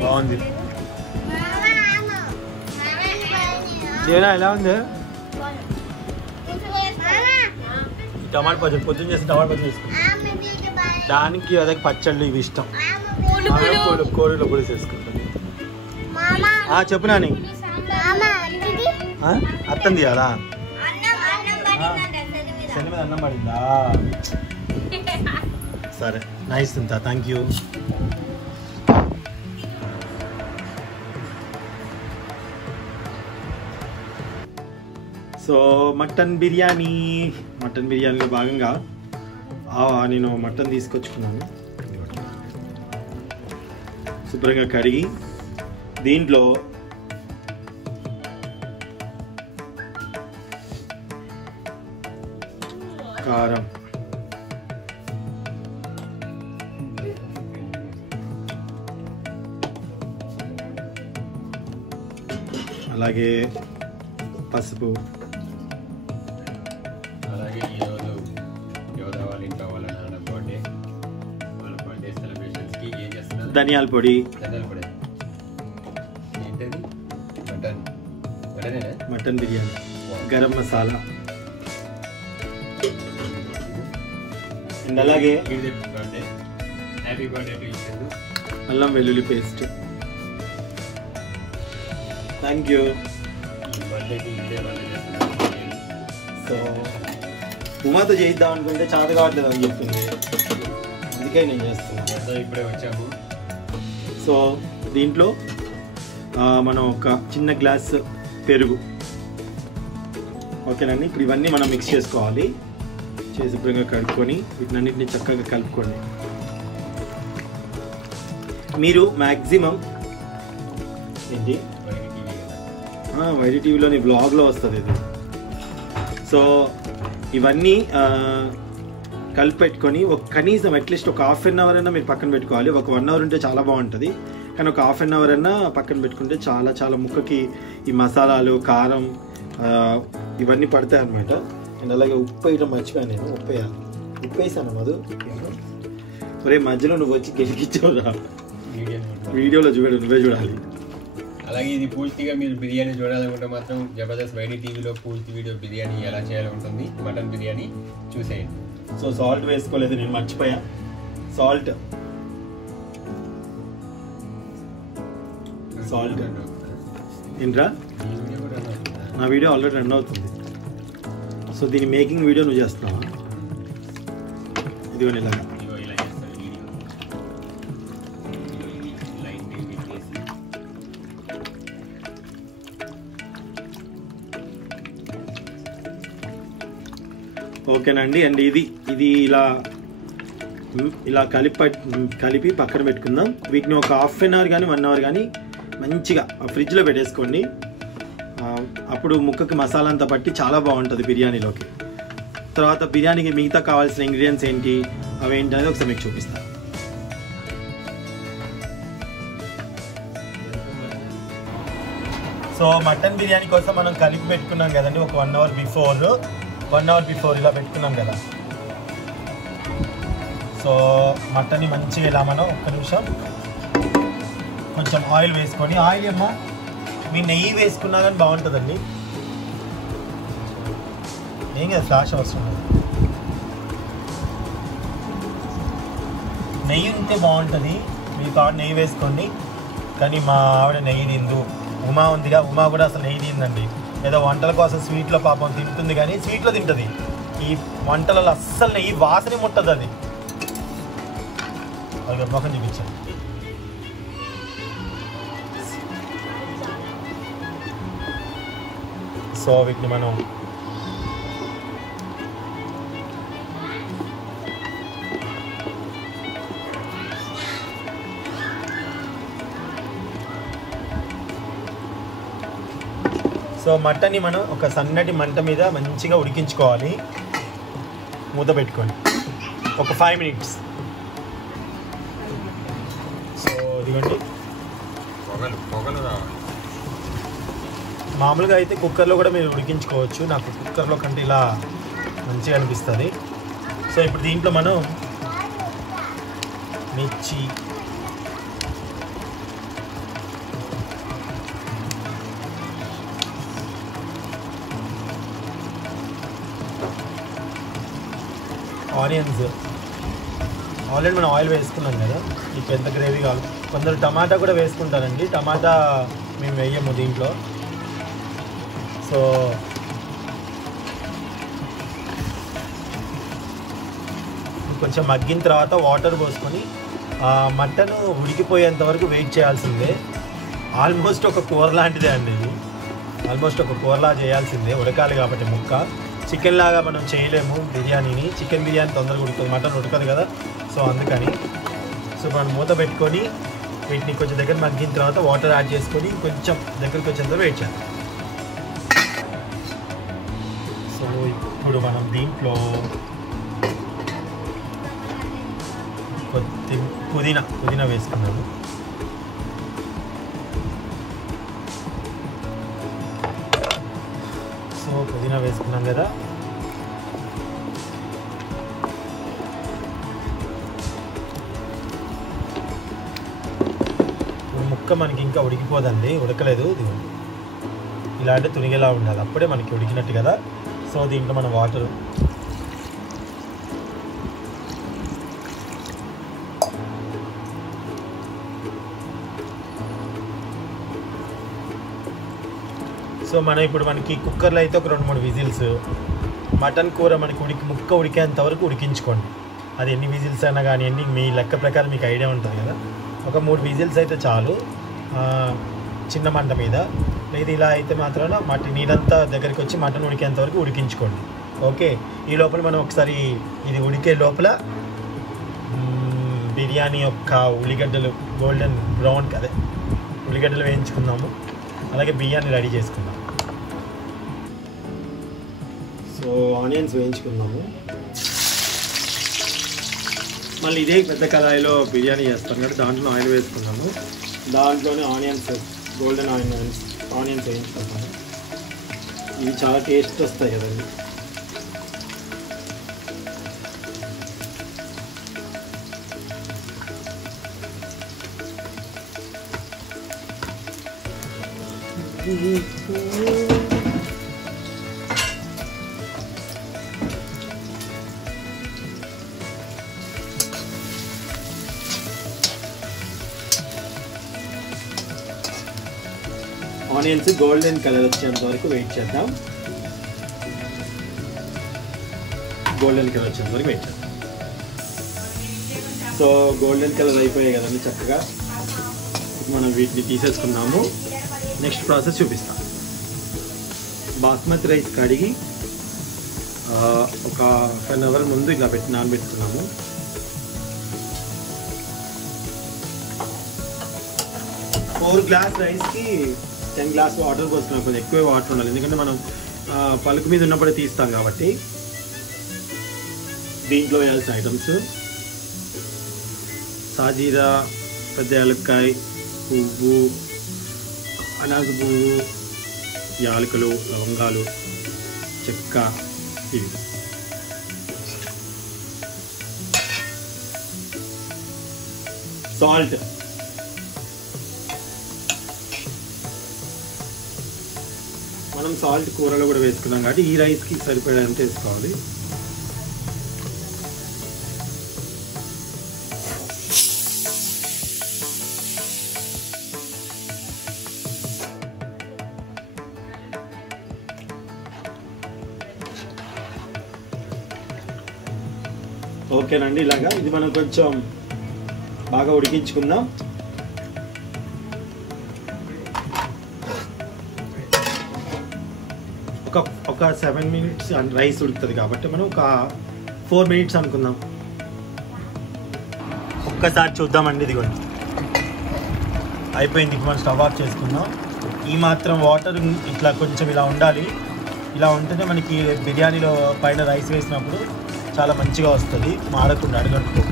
బాగుంది. ఏనా ఎలా ఉంది? టమాటా పచ్చడి పొద్దున్న చేసి టమాటా పచ్చడి చేసి దానికి అదకి పచ్చళ్ళు ఇవి ఇష్టం. కోడిలో పొడి చేసుకుంటాను. చెప్పు నాని. అర్థం తీయాలా? శని మీద అన్నం పడిందా? సరే నైస్ తింటా. Thank you. సో మటన్ బిర్యానీలో భాగంగా నేను మటన్ తీసుకొచ్చుకున్నాను. శుభ్రంగా కడిగి దీంట్లో కారం, అలాగే పసుపు, అలాగే ఈరోజు యోధా వాళ్ళ ఇంట్లో వాళ్ళ నాన్న బర్త్డే, వాళ్ళ బర్త్డే సెలబ్రేషన్స్కి ఏం చేస్తున్నారు? ధనియాల పొడి, ధనియాల పొడి. ఏంటది? మటన్. మటనేనా? మటన్ బిర్యానీ, గరం మసాలా అండ్ అలాగే birthday. Happy birthday to you Chandu. అల్లం వెల్లుల్లి పేస్ట్. Thank you. ఈ బర్త్డేకి ఇదే వాళ్ళు చేస్తున్నారు. సో ఉమాతో చేయిద్దాం అనుకుంటే చేత కావట్లేదు అని చెప్పింది, అందుకే నేను చేస్తున్నాను. సో ఇప్పుడే వచ్చాము. సో దీంట్లో మనం ఒక చిన్న గ్లాస్ పెరుగు, ఓకేనండి. ఇప్పుడు ఇవన్నీ మనం మిక్స్ చేసుకోవాలి. చేసి శుభ్రంగా కలుపుకొని వీటినన్నింటినీ చక్కగా కలుపుకోండి. మీరు మ్యాక్సిమం ఏంటి వైడి టీవీలోని బ్లాగ్లో వస్తుంది ఇది. సో ఇవన్నీ కలిపి పెట్టుకొని ఒక కనీసం అట్లీస్ట్ ఒక హాఫ్ అన్ అవర్ అయినా మీరు పక్కన పెట్టుకోవాలి. ఒక 1 అవర్ ఉంటే చాలా బాగుంటుంది, కానీ ఒక హాఫ్ అన్ అవర్ అయినా పక్కన పెట్టుకుంటే చాలా చాలా ముక్కకి ఈ మసాలాలు, కారం ఇవన్నీ పడతాయి అన్నమాట. అండ్ అలాగే ఉప్పు వేయడం మర్చిపోయాను నేను. ఉప్పు వేయాలి. ఉప్పు వేసాను మధు. ఒరే మధ్యలో నువ్వు వచ్చి గెలిగించావురా, వీడియోలో చూడు, నువ్వే చూడాలి. అలాగే ఇది పూర్తిగా మీరు బిర్యానీ చూడాలనుకుంటే మాత్రం జబర్దస్త్ వైడి టీవీలో పూర్తి వీడియో బిర్యానీ ఎలా చేయాలో ఉంటుంది. మటన్ బిర్యానీ చూసేయండి. సో సాల్ట్ వేసుకోలేదు, నేను మర్చిపోయా. సాల్ట్ ఏంట్రా, నా వీడియో ఆల్రెడీ రన్ అవుతుంది. సో దీని మేకింగ్ వీడియో నువ్వు చేస్తున్నావా? ఇదిగోని ఇలాగా. ఓకేనండి. అండ్ ఇది ఇలా కలిపి పక్కన పెట్టుకుందాం. వీటిని ఒక హాఫ్ అన్ అవర్ కానీ 1 అవర్ కానీ మంచిగా ఫ్రిడ్జ్లో పెట్టేసుకోండి. అప్పుడు ముక్కకి మసాలా అంతా పట్టి చాలా బాగుంటుంది బిర్యానీలోకి. తర్వాత బిర్యానీకి మిగతా కావాల్సిన ఇంగ్రీడియంట్స్ ఏంటి, అవేంటి అనేది ఒకసారి మీకు చూపిస్తాను. సో మటన్ బిర్యానీ కోసం మనం కలిపి పెట్టుకున్నాం కదండి ఒక 1 అవర్ బిఫోర్ ఇలా పెట్టుకున్నాం కదా. సో మటన్ని మంచిగా ఇలా మనం ఒక్క నిమిషం కొంచెం ఆయిల్ వేసుకొని, ఆయిల్ ఏమో మీ నెయ్యి వేసుకున్నా కానీ బాగుంటుందండి. ఏం కదా ఫ్లాష్ అవసరం లేదు, నెయ్యి ఉంటే బాగుంటుంది. మీ కాదు నెయ్యి వేసుకోండి, కానీ మా ఆవిడ నెయ్యి తిందు. ఉమా ఉందిగా, ఉమా కూడా అసలు నెయ్యి తిందండి. ఏదో వంటల కోసం స్వీట్లో పాపం తింటుంది, కానీ స్వీట్లో తింటుంది. ఈ వంటలలో అస్సలు నెయ్యి వాసన ముట్టదు. అది మొఖం చూపించాను. సో వీటిని మనం మటన్ని మనం ఒక సన్నటి మంట మీద మంచిగా ఉడికించుకోవాలి. మూత పెట్టుకొని ఒక 5 minutes. సో ఇదిగోండి, మామూలుగా అయితే కుక్కర్లో కూడా మీరు ఉడికించుకోవచ్చు. నాకు కుక్కర్లో కంటే ఇలా మంచిగా అనిపిస్తుంది. సో ఇప్పుడు దీంట్లో మనం మిర్చి, ఆనియన్స్, ఆల్రెడీ మనం ఆయిల్ వేసుకున్నాం కదా. మీకు ఎంత గ్రేవీ కావాలి. కొందరు టమాటా కూడా వేసుకుంటారండి, టమాటా మేము వేయము దీంట్లో. సో కొంచెం మగ్గిన తర్వాత వాటర్ పోసుకొని మటన్ ఉడికిపోయేంత వరకు వెయిట్ చేయాల్సిందే. ఆల్మోస్ట్ ఒక కూర లాంటిదే అండి ఇది. ఆల్మోస్ట్ ఒక కూరలా చేయాల్సిందే, ఉడకాలి కాబట్టి ముక్క. చికెన్ లాగా మనం చేయలేము బిర్యానీని. చికెన్ బిర్యానీ తొందరగా ఉడుకుతుంది, మటన్ ఉడకదు కదా. సో అందుకని మనం మూత పెట్టుకొని వీటిని కొంచెం దగ్గర మగ్గిన తర్వాత వాటర్ యాడ్ చేసుకొని కొంచెం దగ్గరికి వచ్చేంత వెయిట్ చేద్దాం. సో ఇప్పుడు మనం దీంట్లో పుదీనా వేసుకున్నాము. పుదీనా వేసుకున్నాం కదా. ముక్క మనకి ఇంకా ఉడికిపోదండి, ఉడకలేదు. ఇలాంటి తునిగేలా ఉండాలి, అప్పుడే మనకి ఉడికినట్టు కదా. సో దీంట్లో మనం వాటర్ సో ఇప్పుడు మనకి కుక్కర్లో అయితే ఒక 2-3 విజిల్స్. మటన్ కూర మనకి ముక్క ఉడికేంత వరకు ఉడికించుకోండి. అది ఎన్ని విజిల్స్ అయినా కానీ మీ లెక్క ప్రకారం మీకు ఐడియా ఉంటుంది కదా. ఒక 3 విజిల్స్ అయితే చాలు చిన్న మంట మీద. లేదు ఇలా అయితే మాత్రాన నీరంతా దగ్గరికి వచ్చి మటన్ ఉడికేంత వరకు ఉడికించుకోండి. ఓకే, ఈ లోపల మనం ఒకసారి ఇది ఉడికే లోపల బిర్యానీ యొక్క ఉల్లిగడ్డలు గోల్డెన్ బ్రౌన్ అదే ఉల్లిగడ్డలు వేయించుకుందాము. అలాగే బియ్యాన్ని రెడీ చేసుకుందాం. సో ఆనియన్స్ వేయించుకుందాము. మళ్ళీ ఇదే పెద్ద కళాయిలో బిర్యానీ చేస్తాం కదా, దాంట్లో ఆయిల్ వేసుకున్నాము. దాంట్లోనే గోల్డెన్ ఆనియన్స్ వేయించుకుంటాము. ఇవి చాలా టేస్ట్ వస్తాయి కదండి. ఆనియన్స్ గోల్డెన్ కలర్ వచ్చేంత వరకు వెయిట్ చేద్దాం. సో గోల్డెన్ కలర్ అయిపోయాయి కదండి చక్కగా. మనం వీటిని తీసేసుకున్నాము. నెక్స్ట్ ప్రాసెస్ చూపిస్తాం. బాస్మతి రైస్ కడిగి ఒక 1 అవర్ ముందు ఇలా నానబెట్టుకున్నాము. ఫోర్ గ్లాస్ రైస్కి 10 గ్లాస్ వాటర్ పోసుకున్నాం. కొంచెం ఎక్కువ వాటర్ ఉండాలి, ఎందుకంటే మనం పలుకు మీద ఉన్నప్పుడే తీస్తాం కాబట్టి. దీంట్లో వేయాల్సిన ఐటమ్స్ సాజీరా, పెద్ద యాలక్కాయ పువ్వు, అనాస పువ్వు, యాలకులు, లవంగాలు, చెక్క, ఇవి. సాల్ట్, మనం సాల్ట్ కూరలో కూడా వేసుకున్నాం కాబట్టి ఈ రైస్కి సరిపడేంత వేసుకోవాలి. ఓకేనండి, ఇలాగా ఇది మనం కొంచెం బాగా ఉడికించుకుందాం. ఒక 7 మినిట్స్ రైస్ ఉడుకుతుంది కాబట్టి మనం ఒక 4 మినిట్స్ అనుకుందాం. ఒక్కసారి చూద్దామండి. ఇదిగోండి అయిపోయింది. ఇప్పుడు మనం స్టవ్ ఆఫ్ చేసుకుందాం. ఈ మాత్రం వాటర్ ఇట్లా కొంచెం ఇలా ఉండాలి. ఇలా ఉంటేనే మనకి బిర్యానీలో పైన రైస్ వేసినప్పుడు చాలా మంచిగా వస్తుంది, మాడకుండా అడగట్టు.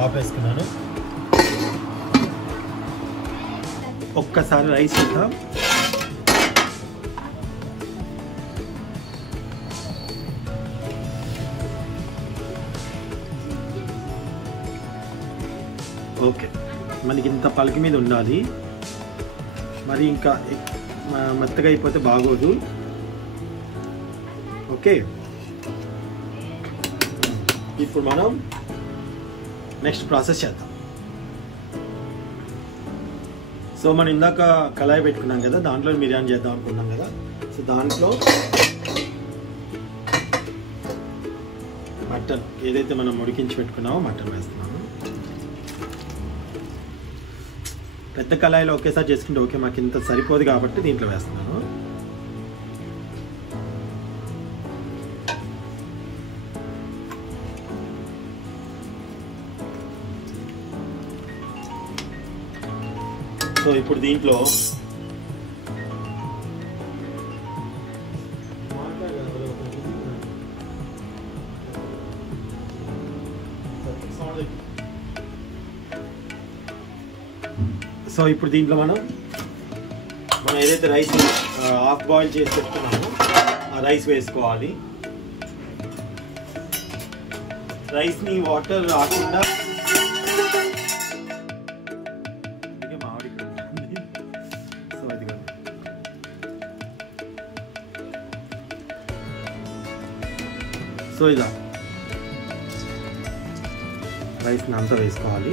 ఆపేసుకున్నాను. ఒక్కసారి రైస్ చూద్దాం. ఓకే, మనకి ఇంత పలక మీద ఉండాలి. మరి ఇంకా మెత్తగా అయిపోతే బాగోదు. ఓకే, ఇప్పుడు మనం నెక్స్ట్ ప్రాసెస్ చేద్దాం. సో మనం ఇందాక కళాయి పెట్టుకున్నాం కదా, దాంట్లో బిర్యానీ చేద్దాం అనుకున్నాం కదా. సో దాంట్లో మటన్ ఏదైతే మనం ఉడికించి పెట్టుకున్నామో మటన్ వేస్తున్నాము. పెద్ద కళాయిలో ఒకేసారి చేసుకుంటే ఓకే, మాకు ఇంత సరిపోదు కాబట్టి దీంట్లో వేస్తున్నాను. సో ఇప్పుడు దీంట్లో సో ఇప్పుడు దీంట్లో మనం ఏదైతే రైస్ హాఫ్ బాయిల్ చేసి పెట్టుకున్నామో ఆ రైస్ వేసుకోవాలి. రైస్ని వాటర్ రాకుండా సో ఇది కదా సో ఇలా రైస్ని అంతా వేసుకోవాలి.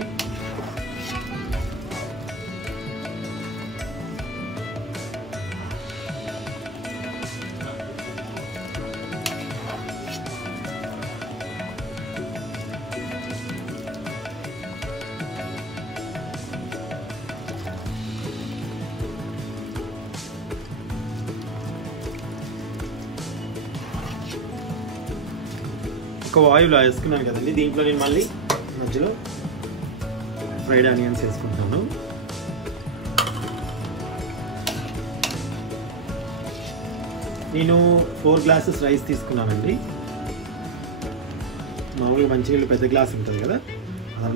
ఒక వాయువులో వేసుకున్నాను కదండి, దీంట్లో నేను మళ్ళీ మధ్యలో ఫ్రైడ్ ఆనియన్స్ వేసుకుంటాను. నేను 4 గ్లాసెస్ రైస్ తీసుకున్నానండి. మామూలుగా మంచినీళ్ళు పెద్ద గ్లాస్ ఉంటుంది కదా,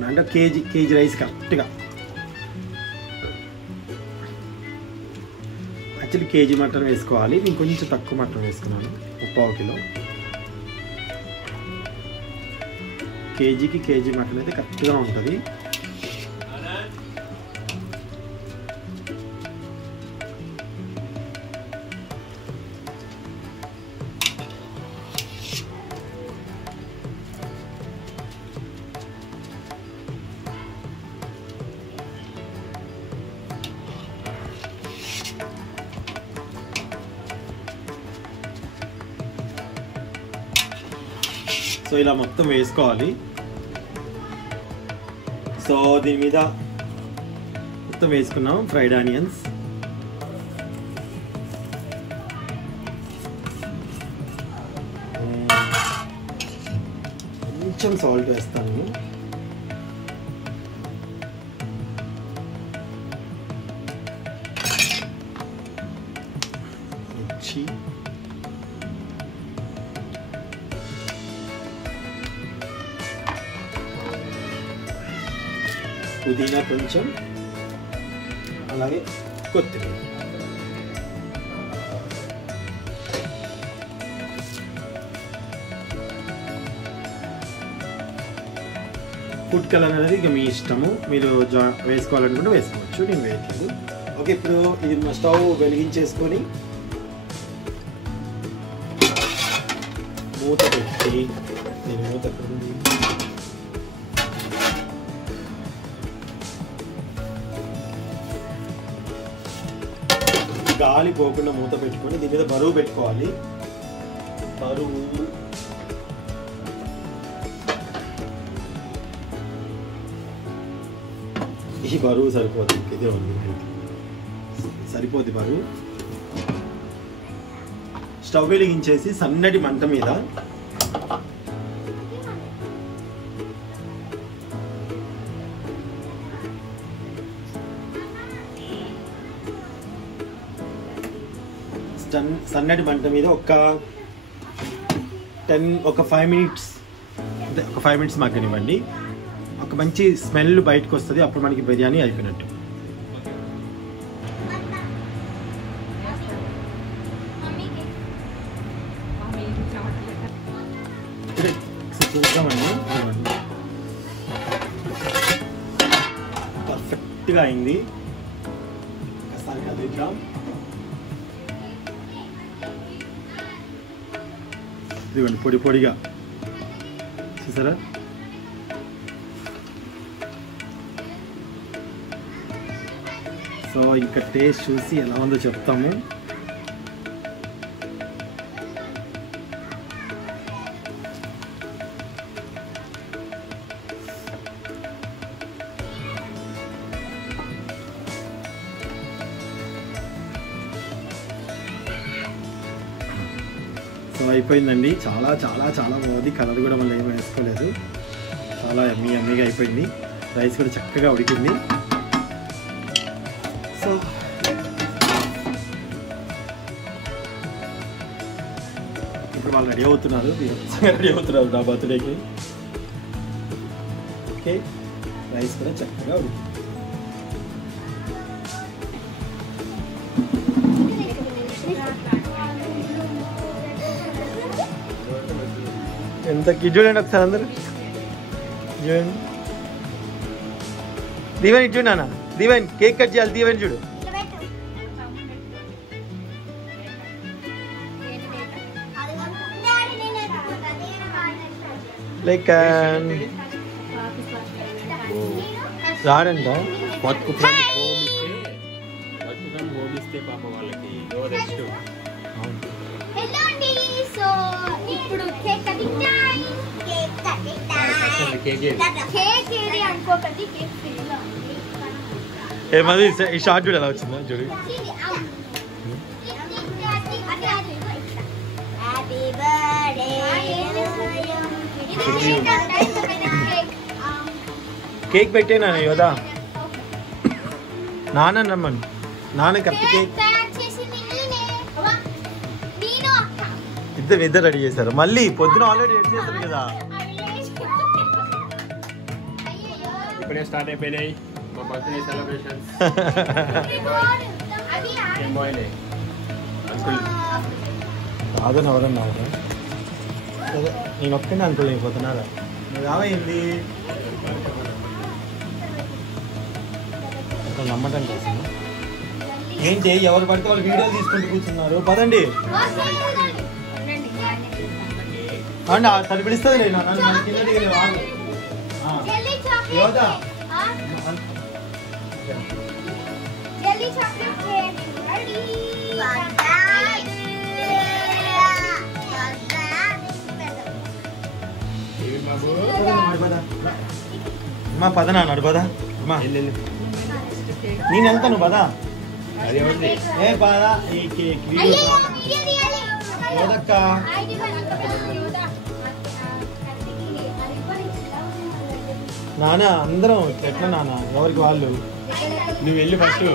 అంటే కేజీ రైస్ కరెక్ట్గా. యాక్చువల్లీ కేజీ మటన్ వేసుకోవాలి, నేను కొంచెం తక్కువ మటన్ వేసుకున్నాను, 1/4 కిలో. కేజీకి కేజీ మటన్ అయితే కరెక్ట్గా ఉంటుంది. సో ఇలా మొత్తం వేసుకోవాలి. సో దీని మీద మొత్తం వేసుకున్నాం ఫ్రైడ్ ఆనియన్స్. కొంచెం సాల్ట్ వేస్తాను. మిర్చి, పుదీనా కొంచెం, అలాగే కొత్తిమీర. ఫుడ్ కలర్ అనేది ఇక మీ ఇష్టము, మీరు వేసుకోవాలనుకుంటే వేసుకోవచ్చు, నేను వేయట్లేదు. ఓకే, ఇప్పుడు ఇది మా స్టవ్ వెలిగించేసుకొని మూత పెట్టి, నేను మూత పెట్టి గాలి పోకుండా మూత పెట్టుకొని దీని మీద బరువు పెట్టుకోవాలి. బరువు ఈ బరువు సరిపోతుంది, ఇదే ఉంది, సరిపోద్ది బరువు. స్టవ్ వెలిగించేసి సన్నటి మంట మీద సన్నటి మంట మీద ఒక 5 మినిట్స్, అంటే ఒక 5 మినిట్స్ మగ్గనివ్వండి. ఒక మంచి స్మెల్ బయటకు వస్తుంది, అప్పుడు మనకి బిర్యానీ అయిపోయినట్టు. చూద్దామండి, పర్ఫెక్ట్గా అయింది. ఒకసారి కదిద్దాం. ఇదిగోండి పొడి పొడిగా, చూసారా? సో ఇంకా టేస్ట్ చూసి ఎలా ఉందో చెప్తాము. సో అయిపోయిందండి, చాలా చాలా చాలా బాగుంది. కలర్ కూడా మళ్ళీ ఏమీ వేసుకోలేదు, చాలా ఎమ్మీగా అయిపోయింది. రైస్ కూడా చక్కగా ఉడికింది. సో వాళ్ళు రెడీ అవుతున్నారు నా బర్త్డేకి. ఓకే, రైస్ కూడా చక్కగా ఉడుకుతుంది. ఎంత చూడండి ఒకసారి అందరు చూడండి. దీవెన్ ఇటు చూడు, దీవెన్ కేక్ కట్ చేయాలి. దీవెన్ చూడు, లైక్ రాడంట. బతుకుతాను హోమ్ ఇస్తే పాప వాళ్ళకి నో రెస్ట్. హలో అండి, సో ఇప్పుడు కేక్ కటింగ్ టైం. కేక్ ఏది అనుకోకండి, కేక్ ఫ్రీగా ఉంది. ఏమది ఈ షార్ట్ చూడు ఎలా వచ్చిందా చూడు. హ్యాపీ బర్త్డే కేక్ పెట్టేనా యోదా? నాన్న రమ్మను, నాన్న కరెక్ట్ కేక్ ఇద్దరు రెడీ చేశారు. మళ్ళీ పొద్దున ఆల్రెడీ రెడీ చేశారు కదా. ఇప్పుడే స్టార్ట్ అయిపోయినాయి మా బర్త్డే సెలబ్రేషన్స్. అంకుల్ కాదని ఎవరన్నా నేను ఒక్కనే అంకుల్ అయిపోతున్నారా? రావైంది నమ్మటం కోసం ఏంటి? ఎవరు పడితే వాళ్ళు వీడియోలు తీసుకుంటూ కూర్చున్నారు. పదండి అండి, తను పిలుస్తుంది నేను కింద దిగి యోదా. అమ్మా పద నాడు పద. అమ్మా నేను వెళ్తాను పదా. ఏ పద ఈ కేక్ యోదక్క. నాన్న అందరం ఎట్లా నాన్న ఎవరికి వాళ్ళు. నువ్వు వెళ్ళి ఫస్ట్.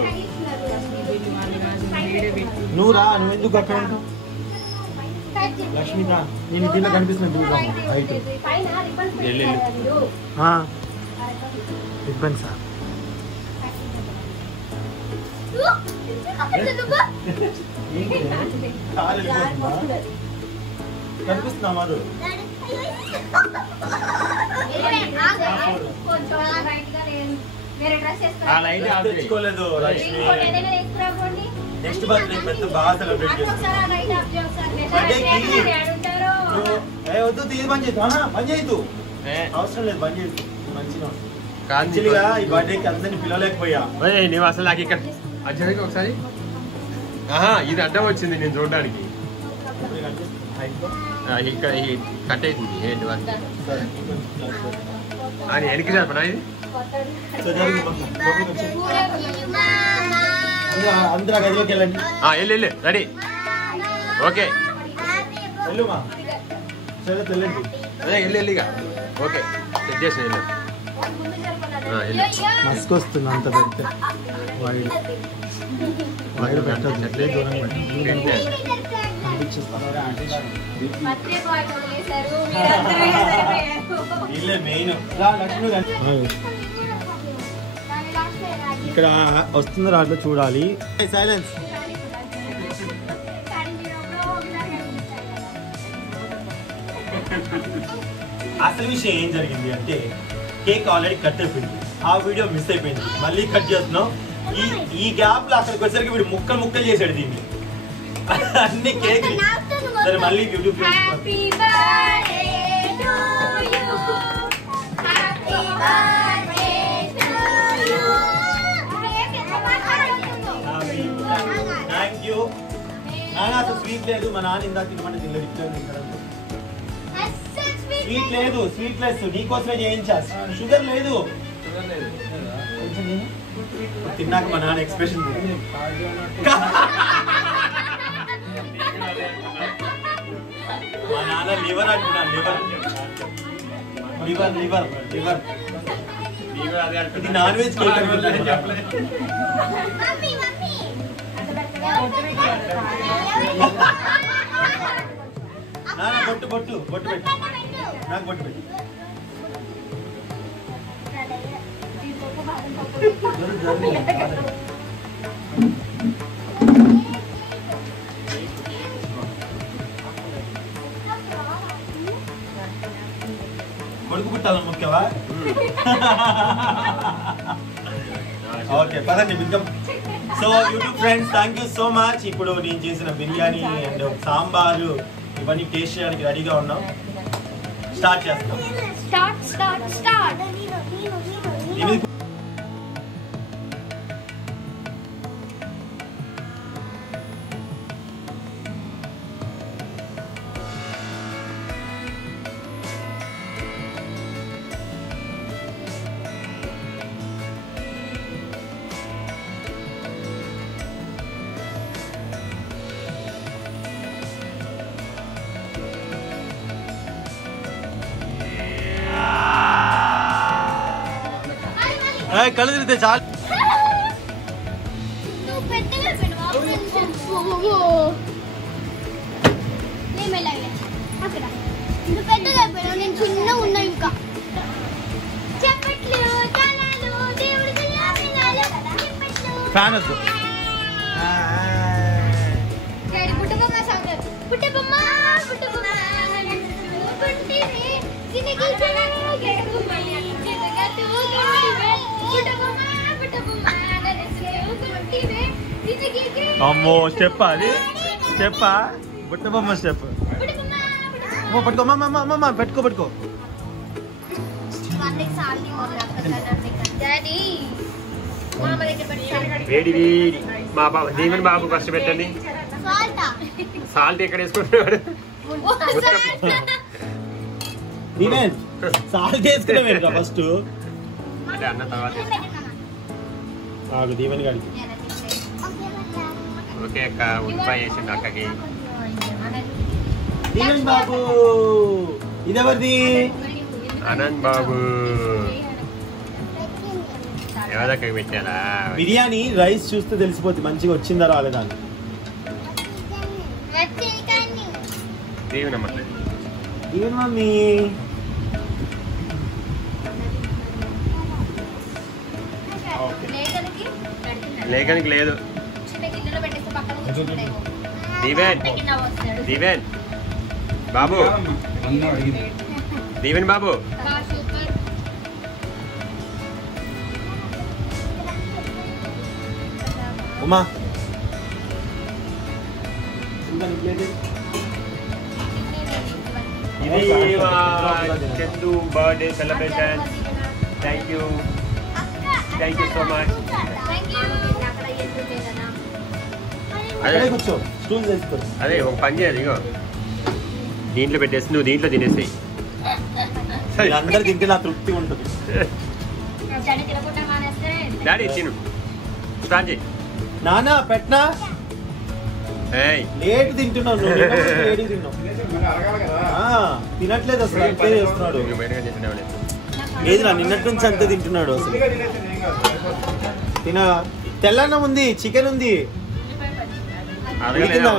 నువ్వు రా, నువ్వు ఎందుకు అక్కడ లక్ష్మిక నేను దీంట్లో కనిపిస్తున్నా హైట్ ఇబ్బంది సార్. కనిపిస్తున్నా మాధు. తెచ్చుకోలేదు లక్ష్మి. నెక్స్ట్ బర్త్డే పెద్ద బాగా సెలబ్రేట్ చేస్తాను. వద్దు తీసి పని చేయొద్దు, పని చేయొద్దు, అవసరం లేదు పని చేయొద్దు. మంచిగా యాక్చువల్గా ఈ బర్త్డేకి అందరినీ పిలవలేకపోయా. నువ్వు అసలు నాకు ఇక్కడ అజ్జానికి ఒకసారి ఇది అడ్డం వచ్చింది నేను చూడడానికి. ఇక్కడ కట్ అవుతుంది ఏంటి అని వెనక్కి చెప్పనా? ఇది అందరూ గదిలోకి వెళ్ళండి. వెళ్ళు రెడీ. ఓకే వెళ్ళుమా వెళ్ళండి. అదే వెళ్ళిగా. ఓకే సెట్ చేసిన వెళ్ళు. మస్క్ వస్తుంది అంత పెడితే వైడ్ వైడ్ పెట్టదు. ఎట్లే దూరం వీళ్ళే మెయిన్. ఇక్కడ వస్తుంది రాట్లో చూడాలి. సైలెన్స్. అసలు విషయం ఏం జరిగింది అంటే కేక్ ఆల్రెడీ కట్ అయిపోయింది. ఆ వీడియో మిస్ అయిపోయింది. మళ్ళీ కట్ చేస్తున్నాం. ఈ గ్యాప్ లో అక్కడికి వచ్చేసరికి వీడు ముక్కలు ముక్కలు చేశాడు దీన్ని అన్ని కేక్. సరే మళ్ళీ యూట్యూబ్ థ్యాంక్ యూ. నాన్న అసలు స్వీట్ లేదు. మా నాన్న ఇందా తినమంటే తినలేదు. స్వీట్ లేదు, స్వీట్ లెస్ నీకోసమే చేయించా. షుగర్ లేదు. తిన్నాక మా నాన్న ఎక్స్ప్రెషన్ మా నాన్న లివర్ అంటున్నా. లివర్ లివర్ లివర్ లివర్ ఇది నాన్ వెజ్ కేక్ బొట్టు బొట్టు బొట్టు పెట్టు, నాకు బొట్టు పెట్టు. కొడుకు పుట్టాలని ముఖ్యవా? ఓకే పదండి బిగ్గం. So YouTube friends thank you so much. ఇప్పుడు నేను చేసిన బిర్యానీ అండ్ సాంబారు ఇవన్నీ టేస్ట్ చేయడానికి రెడీగా ఉన్నాం. స్టార్ట్ చేస్తాం. కళ్ళు తిరిగితే చాలు. నేను చిన్న ఉన్నా ఇంకా ఫ్యాన్ వద్దు. అమ్మో స్టెప్పా అది, స్టెప్పా బుట్ట బొమ్మ స్టెప్. పట్టుకో అమ్మ పెట్టుకో పెట్టుకో. వేడి వేడి మా బాబు దీవెన్ బాబు ఫస్ట్ పెట్టండి. సాల్ట్ ఎక్కడ వేసుకుంటున్నాడు? సాల్ట్ వేసుకున్నా ఫస్ట్. అంటే అన్న తర్వాత దీవెన్ గారికి. ఓకే అక్క ఉల్లిపాయ వేసిండు అక్కకి. దీవెన్ బాబు ఇదెవరిది? ఆనంద్ బాబు ఎవరికి పెట్టారా? బిర్యానీ రైస్ చూస్తే తెలిసిపోద్ది మంచిగా వచ్చిందా రాలేదా అని. దీవెన్ అమ్మ దీవెన్ మమ్మీ లేఖనికి లేదు. దీవెన్ దీవెన్ బాబు దీవెన్ బాబు ఉమా ఇది Chandu birthday celebration. Thank you so much. కూర్చో, స్టూల్ చేసుకో. అదే ఒక పని చేయాలి, ఇగో దీంట్లో పెట్టేసి నువ్వు దీంట్లో తినేసాయి. అందరు తింటే నా తృప్తి ఉంటుంది. డాడీ తిను, స్టార్ట్ చేయి. నానా పెట్టనా? లేట్ తింటున్నావు నువ్వు, లేట్ తిన్నావు. తినట్లేదు అసలు, అంతే చేస్తున్నాడు. లేదు నా నిన్నటి నుంచి అంతే తింటున్నాడు అసలు. తెల్లన్నం ఉంది, చికెన్ ఉంది.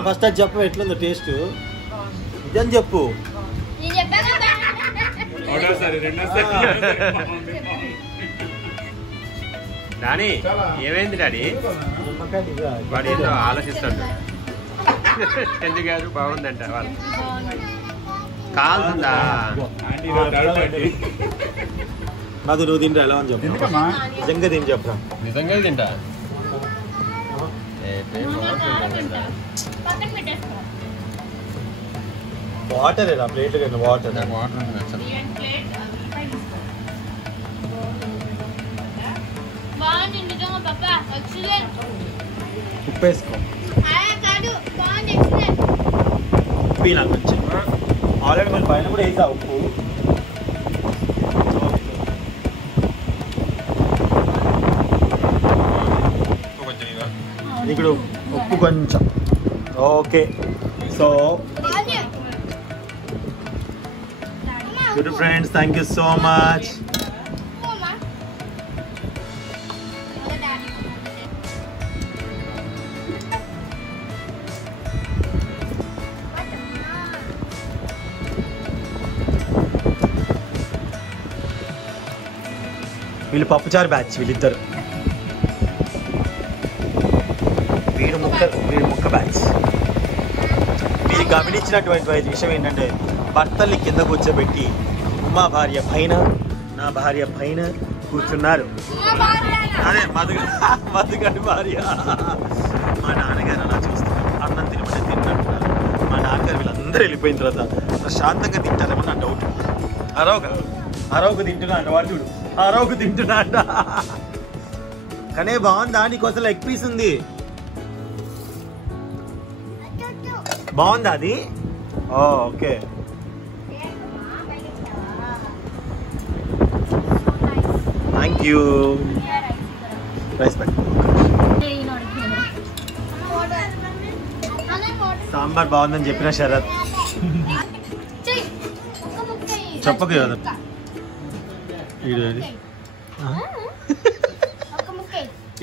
ఫస్ట్ అది చెప్పు ఎట్లుందో టేస్ట్, ఇదని చెప్పు. డాడీ ఏమైంది డాడీ? వాడు ఏదో ఆలోచిస్తాడు. ఎందుకు గారు బాగుందంట వాళ్ళు కాలుతుందా? నాకు నువ్వు తింటా ఎలా అని చెప్పు. నిజంగా తిని చెప్పరా? నిజంగా తింటా. వాటర్ ఏదా ప్లేట్ కదా? వాటర్ వాటర్ ఉప్పు వేసుకో. ఉప్పు నాకు మంచి ఆల్రెడీ మన పైన కూడా వేసా ఉప్పు. ఇక్కడ ఉప్పు కొంచెం okay. So good friends, thank you so much. వీళ్ళు పప్పుచారు బ్యాచ్ వీళ్ళిద్దరు. వీడు ముక్క బ్యాచ్. మీరు గమనించినటువంటి విషయం ఏంటంటే భర్తల్ని కింద కూర్చోబెట్టి మా భార్య పైన నా భార్య పైన కూర్చున్నారు. అదే మధుగడి భార్య. మా నాన్నగారు అలా చూస్తున్నారు. అన్నం తినమని తింటున్నారు. మా నాన్నగారు వీళ్ళందరూ వెళ్ళిపోయిన తర్వాత ప్రశాంతంగా తింటారేమో నా డౌట్. అరవకు తింటున్నా అంట వాడు చూడు. అరవకు తింటున్నా అంట. కానీ బాగుందా? నీకోసం లెగ్ పీస్ ఉంది. బాగుందా అది? ఓకే. Thank you. రైస్ పెట్టు. సాంబార్ బాగుందని చెప్పిన శరత్ చెప్పకు కదా.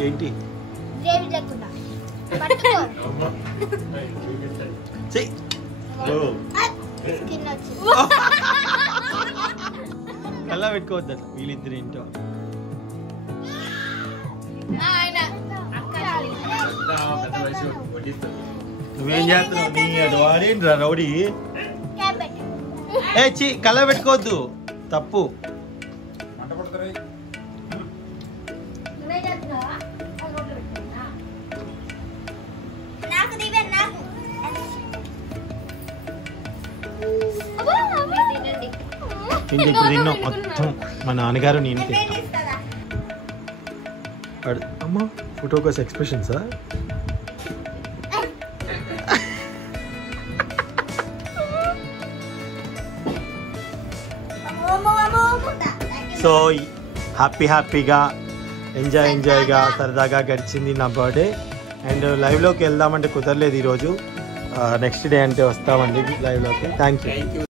ఏంటి కల్లా పెట్టుకోవద్దు వీళ్ళిద్దరు ఏంటో. నువ్వేం చేస్తున్నావు? నీ అది వాడేంటి రౌడీ. ఏ చి కల్లా పెట్టుకోవద్దు, తప్పు. ఇప్పుడు తిన్నాం మొత్తం. మా నాన్నగారు నేను తింటాం. అమ్మ ఫోటో కోసం ఎక్స్ప్రెషన్సా? సో హ్యాపీగా ఎంజాయ్గా సరదాగా గడిచింది నా బర్త్డే. అండ్ లైవ్లోకి వెళ్దామంటే కుదరలేదు ఈరోజు. నెక్స్ట్ డే అంటే వస్తామండి లైవ్లోకి. Thank you.